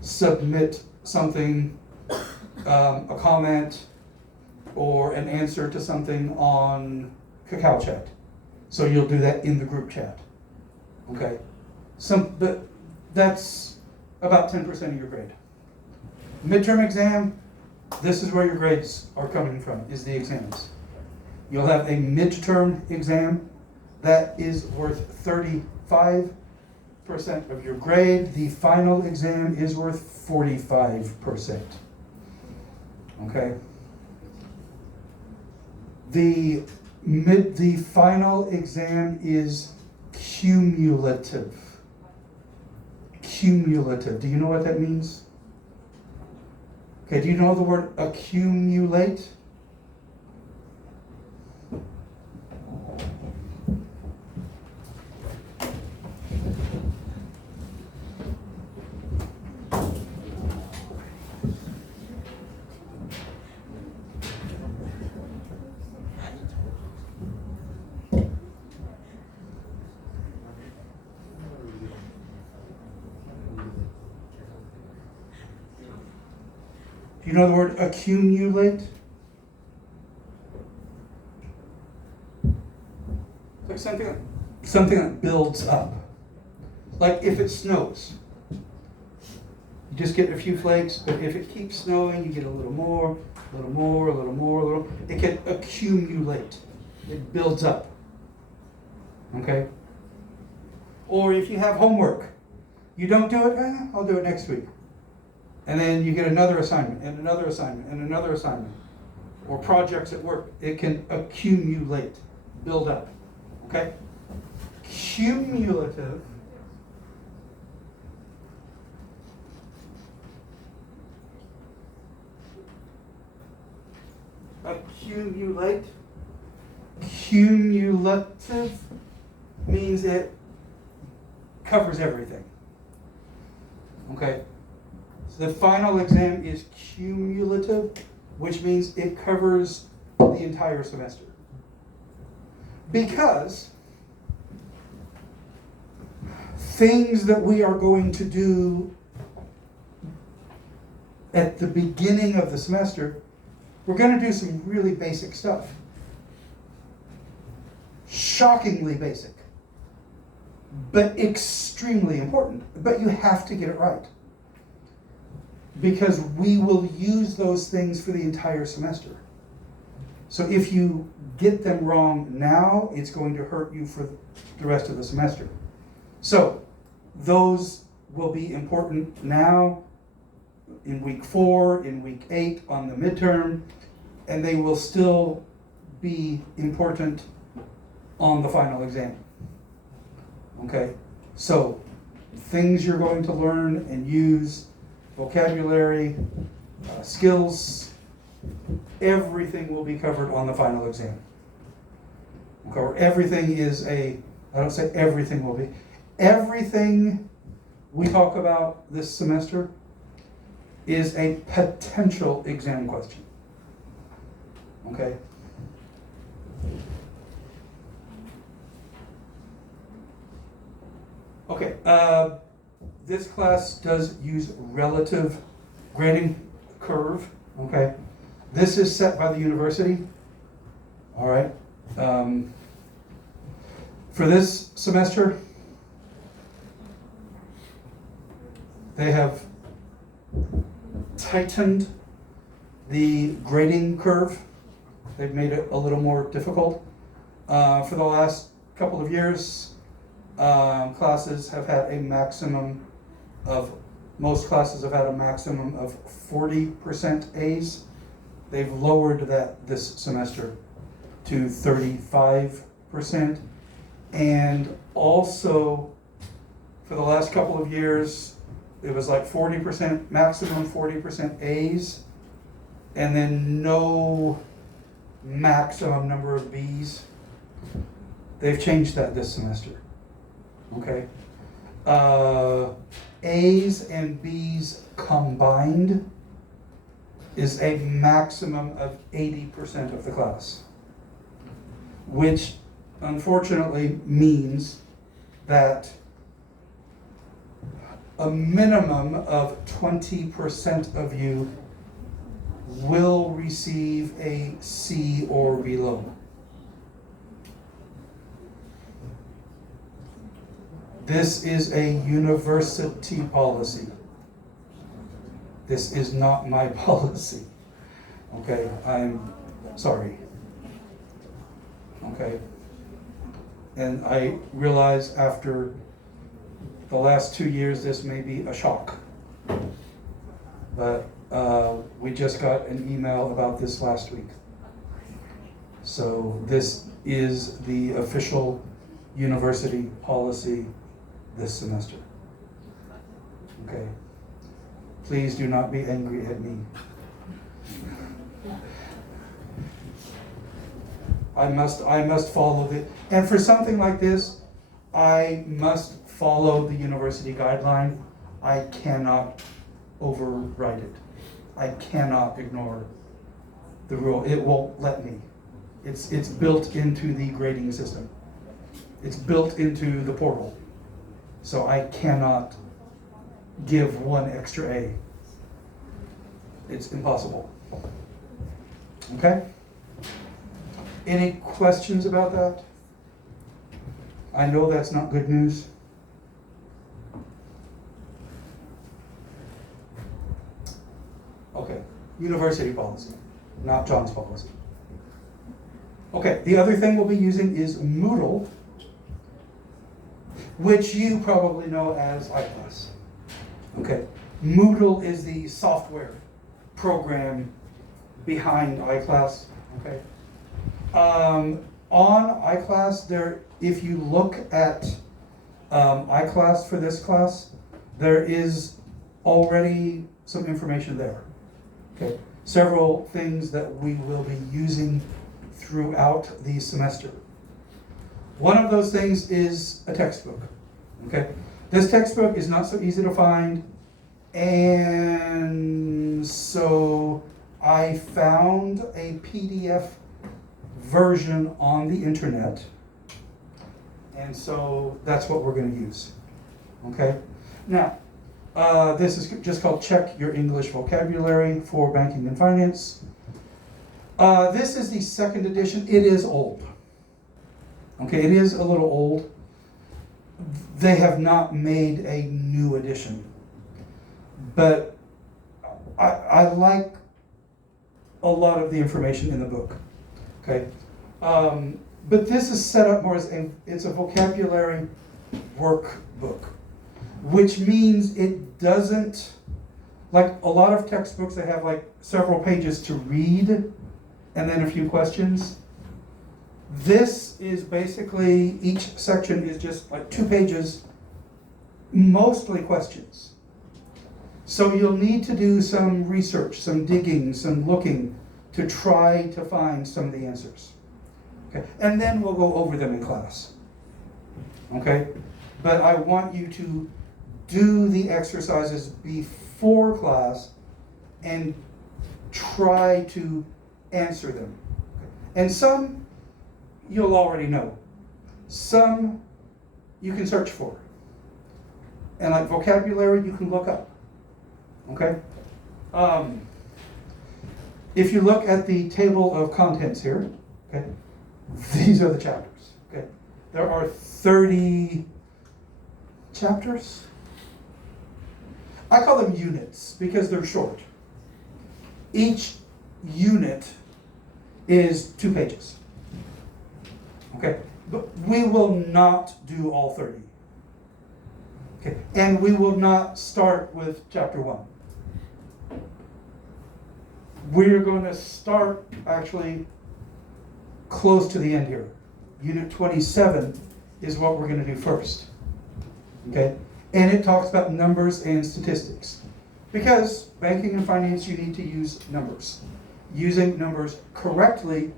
submit something, a comment, or an answer to something on Kakao Chat. So you'll do that in the group chat. Okay? But that's about 10% of your grade. Midterm exam, this is where your grades are coming from, is the exams. You'll have a midterm exam that is worth 35% of your grade. The final exam is worth 45%. Okay? The final exam is cumulative. Cumulative. Do you know what that means? Okay, do you know the word accumulate? Do you know the word accumulate? It's like something that builds up. Like if it snows, you just get a few flakes, but if it keeps snowing, you get a little more, a little more, a little more, a little. It can accumulate. It builds up. Okay? Or if you have homework, you don't do it, I'll do it next week. And then you get another assignment, and another assignment, and another assignment. Or projects at work. It can accumulate, build up. Okay? Cumulative accumulate. Cumulative means it covers everything. Okay? So the final exam is cumulative, which means it covers the entire semester. Because things that we are going to do at the beginning of the semester, we're going to do some really basic stuff. Shockingly basic, but extremely important. But you have to get it right, because we will use those things for the entire semester. So if you get them wrong now, it's going to hurt you for the rest of the semester. So those will be important now, in week 4, in week 8, on the midterm, and they will still be important on the final exam. Okay? So things you're going to learn and use, vocabulary, skills, everything will be covered on the final exam. Okay? Everything is I don't say everything will be. Everything we talk about this semester is a potential exam question. Okay? Okay, this class does use relative grading curve, okay? This is set by the university, all right? For this semester, they have tightened the grading curve. They've made it a little more difficult. For the last couple of years, classes have had a maximum of, most classes have had a maximum of 40% A's. They've lowered that this semester to 35%. And also, for the last couple of years, it was like 40%, maximum 40% A's, and then no maximum number of B's. They've changed that this semester. Okay? A's and B's combined is a maximum of 80% of the class, which unfortunately means that a minimum of 20% of you will receive a C or below. This is a university policy. This is not my policy. Okay, I'm sorry. Okay. And I realize after the last 2 years this may be a shock. But we just got an email about this last week. So this is the official university policy this semester. Okay? Please do not be angry at me. I must follow the, and for something like this, I must follow the university guideline. I cannot override it. I cannot ignore the rule. It won't let me. It's built into the grading system. It's built into the portal. So I cannot give one extra A. It's impossible. Okay? Any questions about that? I know that's not good news. Okay, university policy, not John's policy. Okay, the other thing we'll be using is Moodle, which you probably know as iClass. Okay, Moodle is the software program behind iClass. Okay, On iClass, if you look at iClass for this class, there is already some information there. Okay, several things that we will be using throughout the semester. One of those things is a textbook. Okay, this textbook is not so easy to find, and so I found a PDF version on the internet, and so that's what we're going to use. Okay, now this is just called Check Your English Vocabulary for Banking and Finance. This is the second edition. It is old. Okay, it is a little old. They have not made a new edition, but I like a lot of the information in the book. Okay, but this is set up more as it's a vocabulary workbook, which means it doesn't, like a lot of textbooks that have like several pages to read and then a few questions. This is basically, each section is just like 2 pages, mostly questions. So you'll need to do some research, some digging, some looking to try to find some of the answers. Okay, and then we'll go over them in class. Okay, but I want you to do the exercises before class and try to answer them. And some you'll already know. Some you can search for. And like vocabulary, you can look up. Okay? If you look at the table of contents here, okay, these are the chapters. Okay? There are 30 chapters. I call them units because they're short. Each unit is 2 pages. Okay, but we will not do all 30. Okay, and we will not start with chapter 1. We're going to start actually close to the end here. Unit 27 is what we're going to do first. Okay, and it talks about numbers and statistics. Because banking and finance, you need to use numbers. Using numbers correctly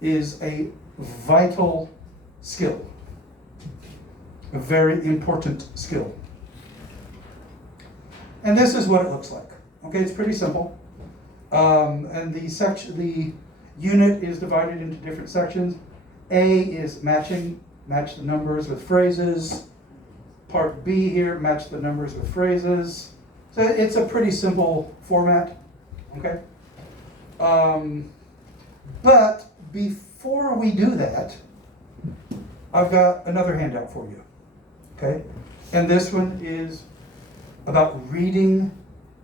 is a vital skill, a very important skill. And this is what it looks like. Okay, it's pretty simple. And the unit is divided into different sections. A is match the numbers with phrases. Part B here, match the numbers with phrases. So it's a pretty simple format. Okay. But before we do that, I've got another handout for you, okay? And this one is about reading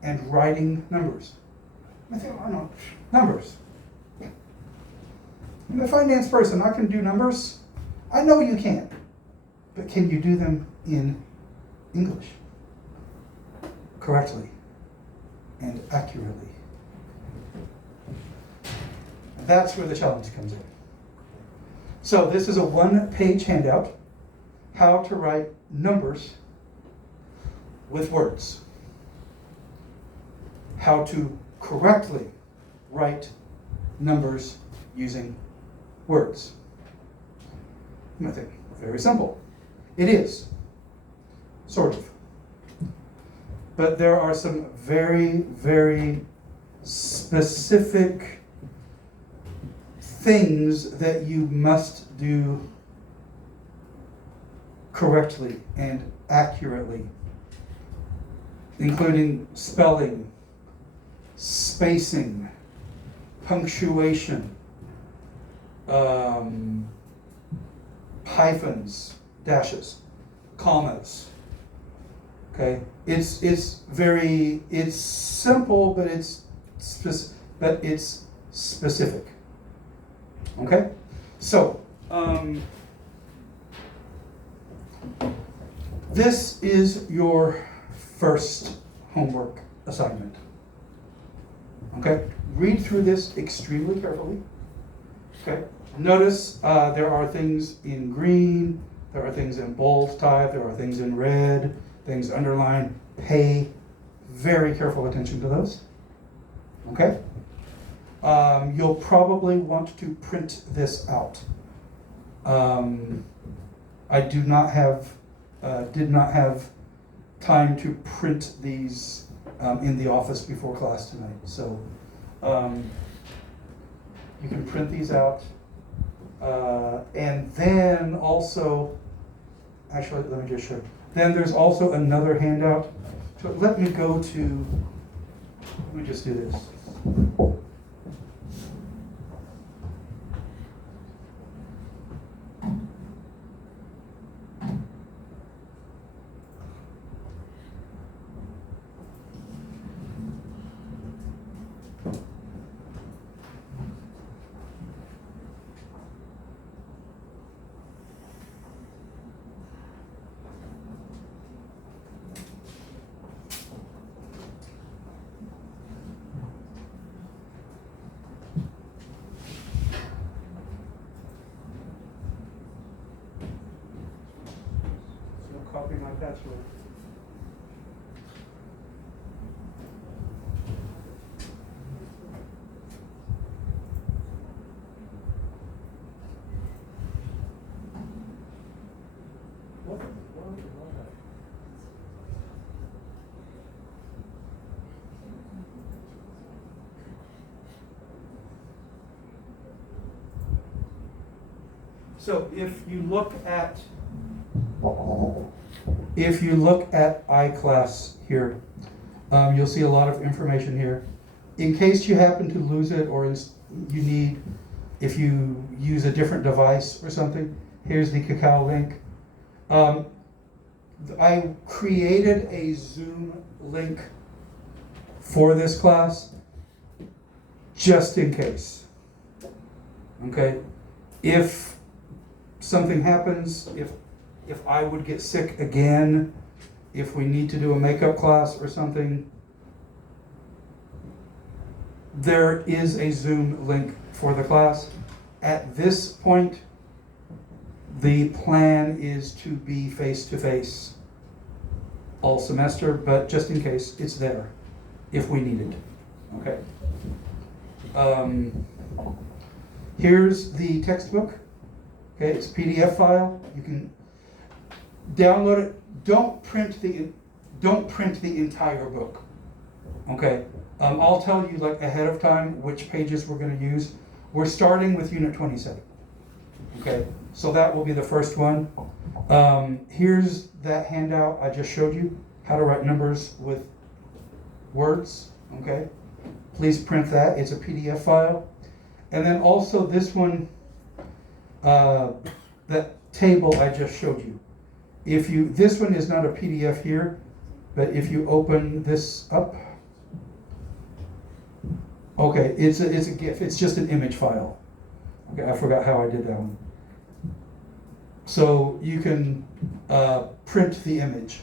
and writing numbers. I think, oh no, numbers. I'm a finance person, I can do numbers. I know you can, but can you do them in English? Correctly and accurately. That's where the challenge comes in. So this is a 1-page handout, how to write numbers with words. How to correctly write numbers using words. I think very simple. It is, sort of. But there are some very, very specific things that you must do correctly and accurately, including spelling, spacing, punctuation, hyphens, dashes, commas. Okay, it's simple, but it's specific. Okay, so this is your first homework assignment. Okay, read through this extremely carefully. Okay, Notice there are things in green, there are things in bold type, there are things in red, things underlined. Pay very careful attention to those. Okay? You'll probably want to print this out. I did not have time to print these in the office before class tonight. So you can print these out. And then also, actually, let me just show you. Then there's also another handout. So let me just do this. Copy my password. So if you look at iClass here, you'll see a lot of information here. In case you happen to lose it or if you use a different device or something, here's the Kakao link. I created a Zoom link for this class just in case. Okay? If something happens, if I would get sick again, if we need to do a makeup class or something, there is a Zoom link for the class. At this point, the plan is to be face-to-face all semester, but just in case, it's there if we need it. Okay. Here's the textbook. Okay, it's a PDF file. You can download it. Don't print the entire book. Okay. I'll tell you ahead of time which pages we're going to use. We're starting with Unit 27. Okay, so that will be the first one. Here's that handout I just showed you, how to write numbers with words. Okay, please print that. It's a PDF file. And then also this one, that table I just showed you. This one is not a PDF here, but if you open this up, okay, it's a GIF. It's just an image file. Okay, I forgot how I did that one. So you can print the image,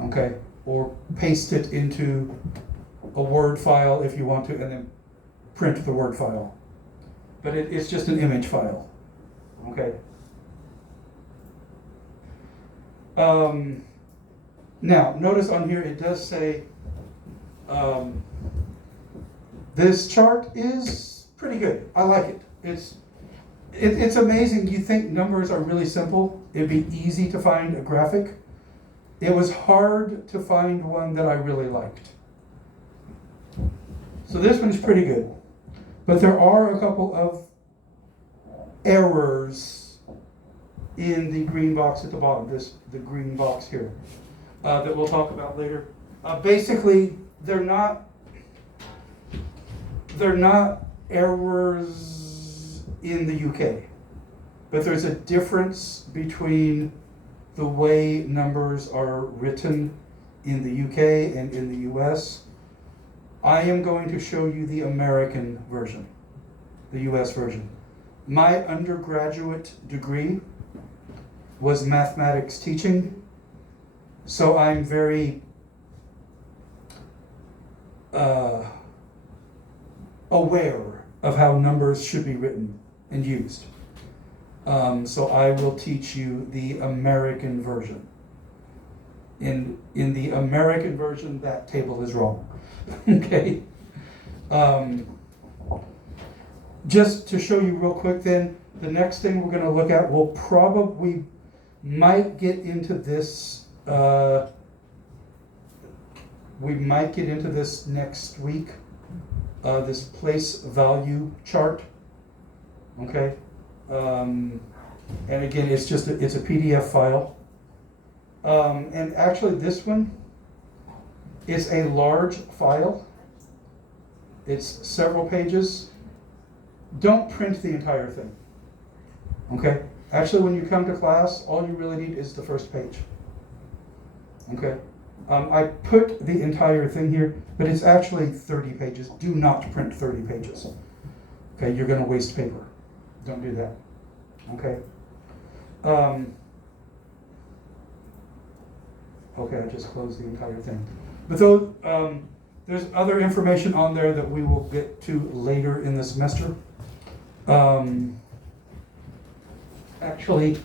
okay, or paste it into a Word file if you want to, and then print the Word file. But it's just an image file, okay. Now, notice on here it does say this chart is pretty good. I like it. It's amazing. You think numbers are really simple. It'd be easy to find a graphic. It was hard to find one that I really liked. So this one's pretty good. But there are a couple of errors in the green box at the bottom, the green box here, that we'll talk about later. Basically, they're not errors in the UK, but there's a difference between the way numbers are written in the UK and in the US. I am going to show you the American version, the US version. My undergraduate degree was mathematics teaching, so I'm very aware of how numbers should be written and used. So I will teach you the American version. In the American version, that table is wrong. Okay? Just to show you real quick then, the next thing we're going to look at, we might get into this, next week, this place value chart. Okay? And again, it's a PDF file. And actually this one is a large file. It's several pages. Don't print the entire thing. Okay? Actually, when you come to class, all you really need is the first page. Okay? I put the entire thing here, but it's actually 30 pages. Do not print 30 pages. Okay? You're going to waste paper. Don't do that. Okay? Okay, I just closed the entire thing. But those, there's other information on there that we will get to later in the semester. Actually,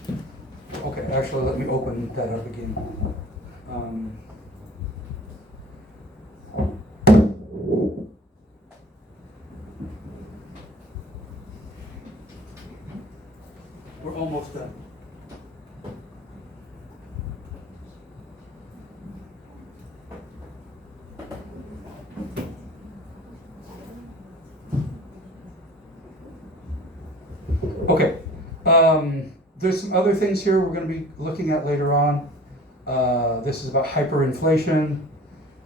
let me open that up again. We're almost done. Okay, there's some other things here we're going to be looking at later on. This is about hyperinflation,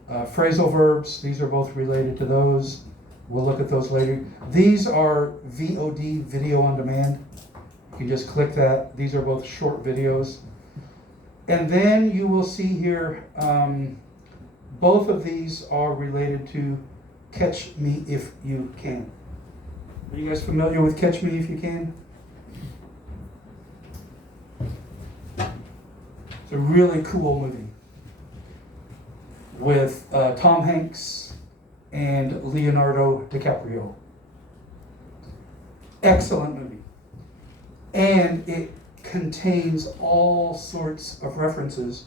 phrasal verbs. These are both related to those. We'll look at those later. These are VOD, video on demand. You can just click that. These are both short videos. And then you will see here, both of these are related to Catch Me If You Can. Are you guys familiar with Catch Me If You Can? It's a really cool movie with Tom Hanks and Leonardo DiCaprio. Excellent movie. And it contains all sorts of references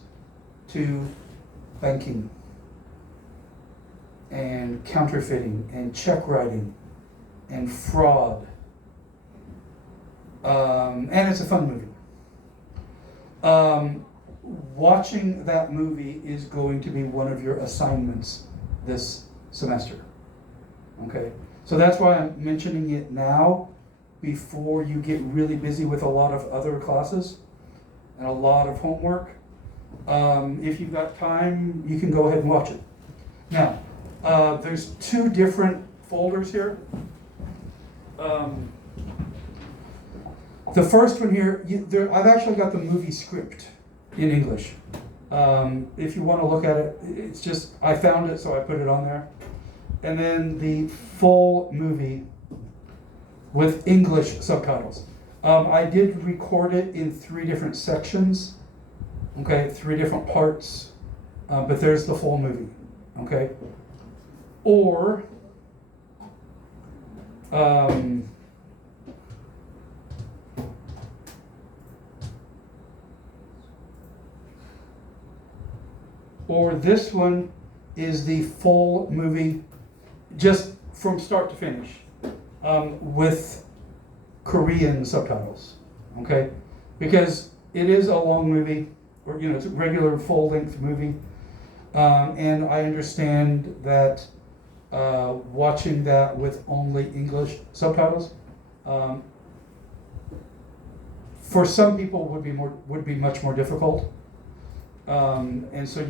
to banking and counterfeiting and check writing and fraud. And it's a fun movie. Watching that movie is going to be one of your assignments this semester. Okay? So that's why I'm mentioning it now, before you get really busy with a lot of other classes and a lot of homework. If you've got time, you can go ahead and watch it. Now, there's two different folders here. The first one here, I've actually got the movie script in English. If you want to look at it, it's just, I found it, so I put it on there. And then the full movie with English subtitles. I did record it in 3 different sections, okay, 3 different parts, but there's the full movie, okay? Or, this one is the full movie, just from start to finish, with Korean subtitles, okay? Because it is a long movie, or it's a regular full-length movie, and I understand that watching that with only English subtitles, for some people would be much more difficult. And so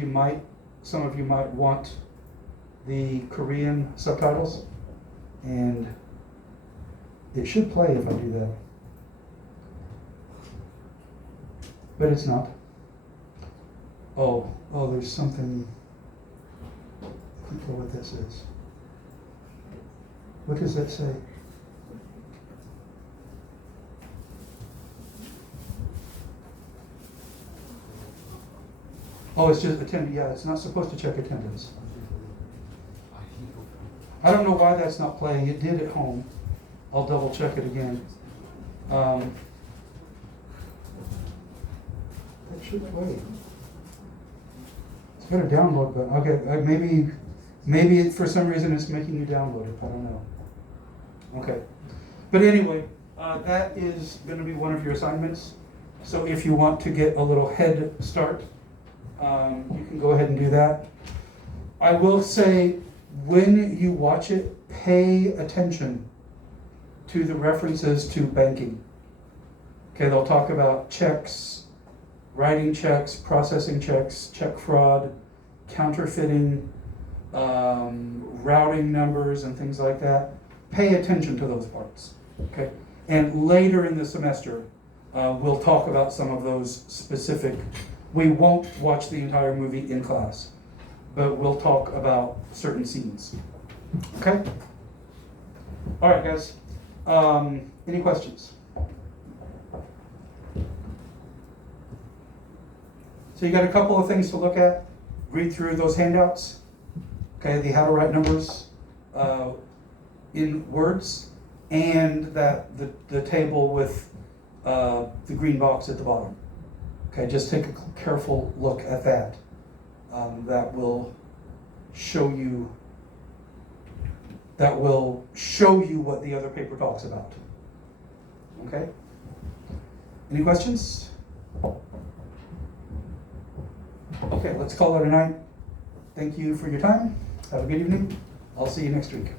some of you might want the Korean subtitles, and it should play if I do that. But it's not. Oh, there's something. I don't know what this is. What does that say? Oh, it's just attendance. Yeah, it's not supposed to check attendance. I don't know why that's not playing. It did at home. I'll double check it again. That should play. It's got a download button. Okay, maybe for some reason it's making you download it. I don't know. Okay. But anyway, that is going to be one of your assignments. So if you want to get a little head start, you can go ahead and do that. I will say, when you watch it, pay attention to the references to banking. Okay, they'll talk about checks, writing checks, processing checks, check fraud, counterfeiting, routing numbers and things like that. Pay attention to those parts, okay? And later in the semester, we'll talk about some of those specific. We won't watch the entire movie in class, but we'll talk about certain scenes, okay? All right, guys. Any questions? So you got a couple of things to look at. Read through those handouts. Okay, the how to write numbers in words, and the table with the green box at the bottom. Okay, just take a careful look at that. That will show you. That will show you what the other paper talks about. Okay? Any questions? Okay, let's call it a night. Thank you for your time. Have a good evening. I'll see you next week.